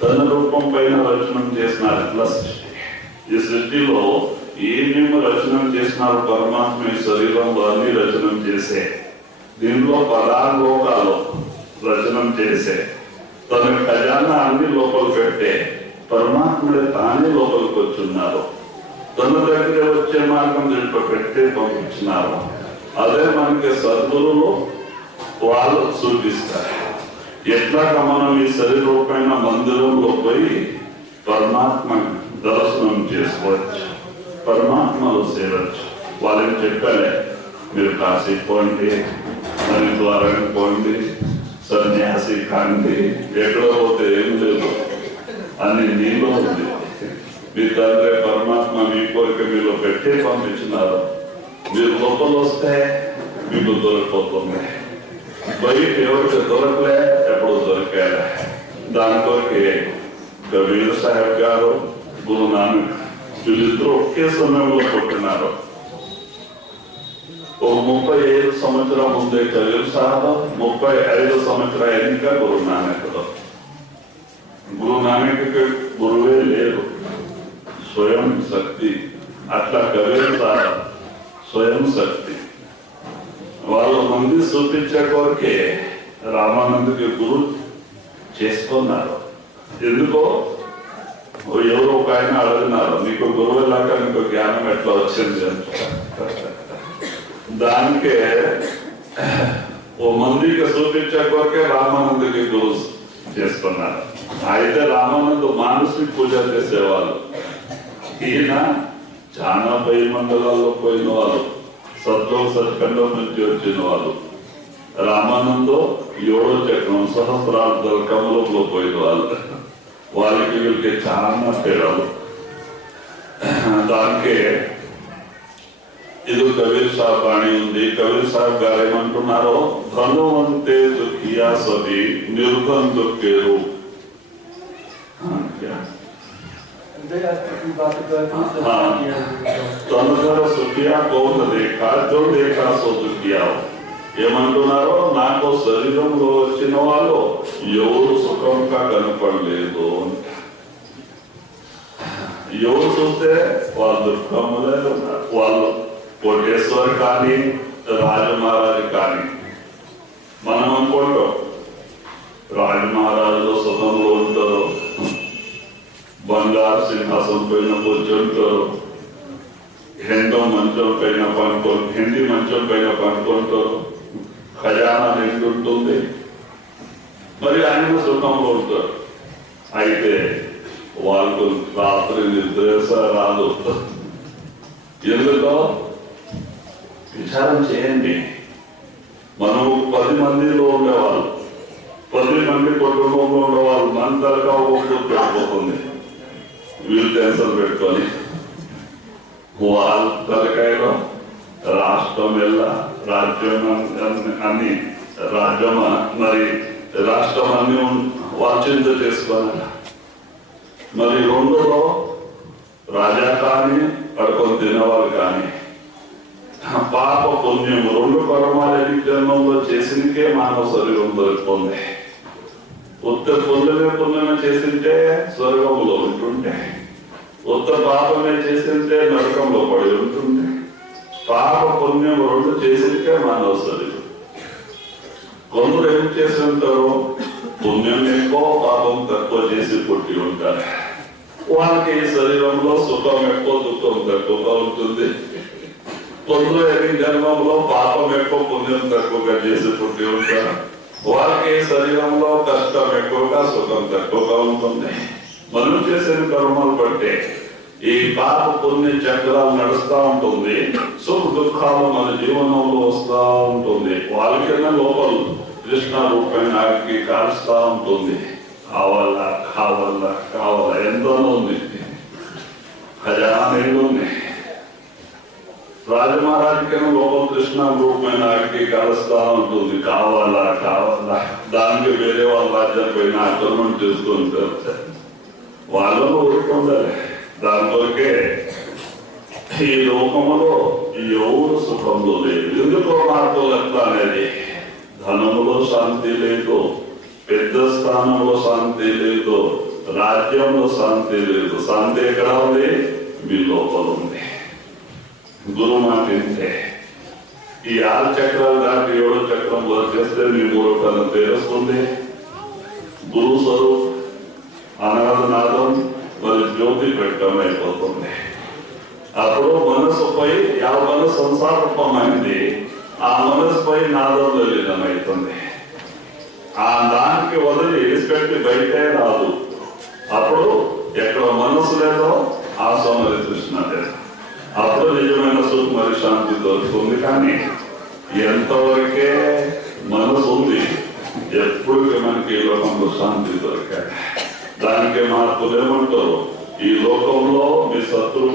తన రూపం పైన రచనం చేసినారు. ఈ సృష్టిలో ఏమేమి రచన చేసినారు పరమాత్మ ఈ శరీరంలో అన్ని రచన చేసే, దీనిలో 16 లోకాలు రచన చేసే, తన ఖజానా అన్ని లోపల పెట్టే పరమాత్ముడే తానే లోపలికి వచ్చున్నారు. తన దగ్గర వచ్చే మార్గం దీంట్లో పెట్టే పంపించినారు. అదే మనకి సద్గురులు వాళ్ళు చూపిస్తారు. ఎట్లాగా మనం ఈ శరీర రూపమైన మందిరంలో పోయి పరమాత్మ దర్శనం చేసుకోవచ్చు, పరమాత్మలో చేరవచ్చు. వాళ్ళని చెప్పాలే, మీరు కాశీ పోండి, హరిద్వారం పోండి, సన్యాసి కాండి, ఎక్కడో పోతే ఏం లేదు అని నీలో ఉంది. మీ తండ్రి పరమాత్మ మీ కోరిక మీలో పెట్టే పంపించినారు. మీరు లోపల వస్తే మీకు దొరికిపోతుంది. బయట ఎవరికి దొరకలే, ఎప్పుడు దొరికాలే. దాని కొరకే కబీర్ సాహెబ్ గారు, గురు నానక్ వీళ్ళిద్దరూ ఒకే సమయంలో పుట్టినారు. ఓ 35 సంవత్సరం ముందే కబీర్ సాహబ్, 35 సంవత్సరాల ఎన్నిక గురు నానక్. గురు నానక్ గురువే లేరు, స్వయం శక్తి. అట్లా కబీర్ సాహబ్ స్వయం శక్తి. వాళ్ళు మంది చూపించే కోరికే రామానందకి గురు చేసుకున్నారు. ఎందుకో ఎవరో ఒక ఆయన అడిగినారు, నీకు గురువు లాగా నీకు జ్ఞానం ఎట్లా వచ్చింది అంటే, దానికే ఓ మందికి చూపించే కోరికే రామానందకి గురు చేసుకున్నారు. అయితే రామానంద మానసిక పూజ చేసేవాళ్ళు. ఈయన చాలా పై మండలాల్లో పోయిన వాళ్ళు, సత్లోక సత్ఖండం నుంచి వచ్చిన వాళ్ళు. రామానందో 7వ చక్రం సహస్రాబ్దాల కమలంలో పోయిన వాళ్ళు. వాళ్ళకి వీళ్ళకి చాలా తేడాలు. దానికే ఇది కబీర్ సాహబ్ బాణి ఉంది. కబీర్ సాహబ్ గారు ఏమంటున్నారో, ధనువంతే దుఃఖియా సభి నిర్ధన్ దుఃఖేరు. తనదర సుఖియా కౌన దేఖా జో దేఖా సో దుఃఖియా. ఏమంటున్నారో, నాకు శరీరంలో వచ్చిన వాళ్ళు ఎవరు సుఖంగా కనపడలేదు. ఎవరు చూస్తే వాళ్ళు దుఃఖములే ఉన్నారు. వాళ్ళు కోటేశ్వర్ కానీ రాజమహారాజు కానీ. మనం అనుకుంటాం రాజమహారాజులో సుఖంలో ఉంటారు, బంగారు సింహాసం పైన కూర్చుంటారు, హెండి మంచం పైన పనుకుంటారు, ఖజానా నిండుంటుంది, మరి ఆయన సుఖంలో ఉంటారు. అయితే వాళ్ళకు రాత్రి నిద్ర రాదు. ఎందుకో విచారం చేయండి. మనం 10 మందిలో ఉండేవాళ్ళు, 10 మంది కుటుంబంలో ఉండేవాళ్ళు, మన తరగా ఒకటి పెట్టుకోతుంది. వీళ్ళు టెన్షన్ పెట్టుకొని వాళ్ళ తలకాయలో రాష్ట్రం ఎలా రాజ్యం అన్ని రాజ్యం మరి రాష్ట్రం అన్ని వాచింత చేసుకోవాలి. మరి 2లో రాజా కానీ పడుకొని తినేవాళ్ళు కానీ పాప పుణ్యం 2 కర్మాలు జన్మంలో చేసినకే మానవ శరీరం దొరుకుతుంది. ఉత్త పుణ్యమే చేసింటే స్వర్గంలో ఉంటుండే, ఉత్త పాపమే చేసింటే నరకంలో పడి ఉంటుంది. పాప పుణ్యం 2 చేసింటే మానవ శరీరం. కొందరు ఏం చేసి ఉంటారు, పుణ్యం ఎక్కువ పాపం తక్కువ చేసి పుట్టి ఉంటారు. వాళ్ళకి ఈ శరీరంలో సుఖం ఎక్కువ, దుఃఖం తక్కువగా ఉంటుంది. కొందరు ఎన్ని జన్మంలో పాపం ఎక్కువ, పుణ్యం తక్కువగా చేసి పుట్టి ఉంటారు. వాళ్ళకి ఈ శరీరంలో కష్టం ఎక్కువగా, సుఖం తక్కువగా ఉంటుంది. మనం చేసిన కర్మలు బట్టే ఈ పాప పుణ్య చక్రాలు నడుస్తూ ఉంటుంది. సుఖ దుఃఖాలు మన జీవనంలో వస్తూ ఉంటుంది. వాళ్ళకైనా లోపల కృష్ణ రూపమైన ఆడికి కాలుస్తూ ఉంటుంది. కావాలా కావాలా కావాలా ఎంతో ఉంది, ఖజానాలు ఉన్నాయి. రాజమహారాజుకైనా లోపల కృష్ణ రూపమైన ఆడికి కాలుస్తూ ఉంటుంది. కావాలా కావాలా, దానికి వేరే వాళ్ళ రాజ్యాలు పైన ఆక్రమణ చేస్తూ ఉంటారు. వాళ్ళను ఊరుకుండాలి. దాంతోకే ఈ లోకములో ఎవరు సుఖంలో లేదు. ఎందుకో నాకు ఎట్లా అనేది, ధనములో శాంతి లేదు, పెద్ద స్థానంలో శాంతి లేదు, రాజ్యంలో శాంతి లేదు. శాంతి ఎక్కడ ఉంది? మీ లోపల ఉంది. గురువు మాట ఇంతే. ఈ 6 చక్రాలు దాటి 7వ చక్రం వర్క్ చేస్తే మీ మూడవ తెలుస్తుంది. గురువు స్వరూప్ అనాథనాథం మరి జ్యోతి పెట్టడం అయిపోతుంది. అప్పుడు మనసుపై మన సంసారూపమైంది, ఆ మనసుపై నాదం లీనం అవుతుంది. ఆ దానికి వదిలి ఇడిచిపెట్టి బయటే రాదు. అప్పుడు ఎక్కడ మనసు లేదో ఆ సోమరి కృష్ణ లేదు. అప్పుడు నిజమైన సుఖ మరి శాంతి దొరుకుతుంది. కానీ ఎంతవరకే మనసు ఉంది, ఎప్పుడు మనకి ఈ లోకంలో శాంతి దొరికాయి. దానికి మార్పులు ఏమంటారు? ఈ లోకంలో మీ శత్రువు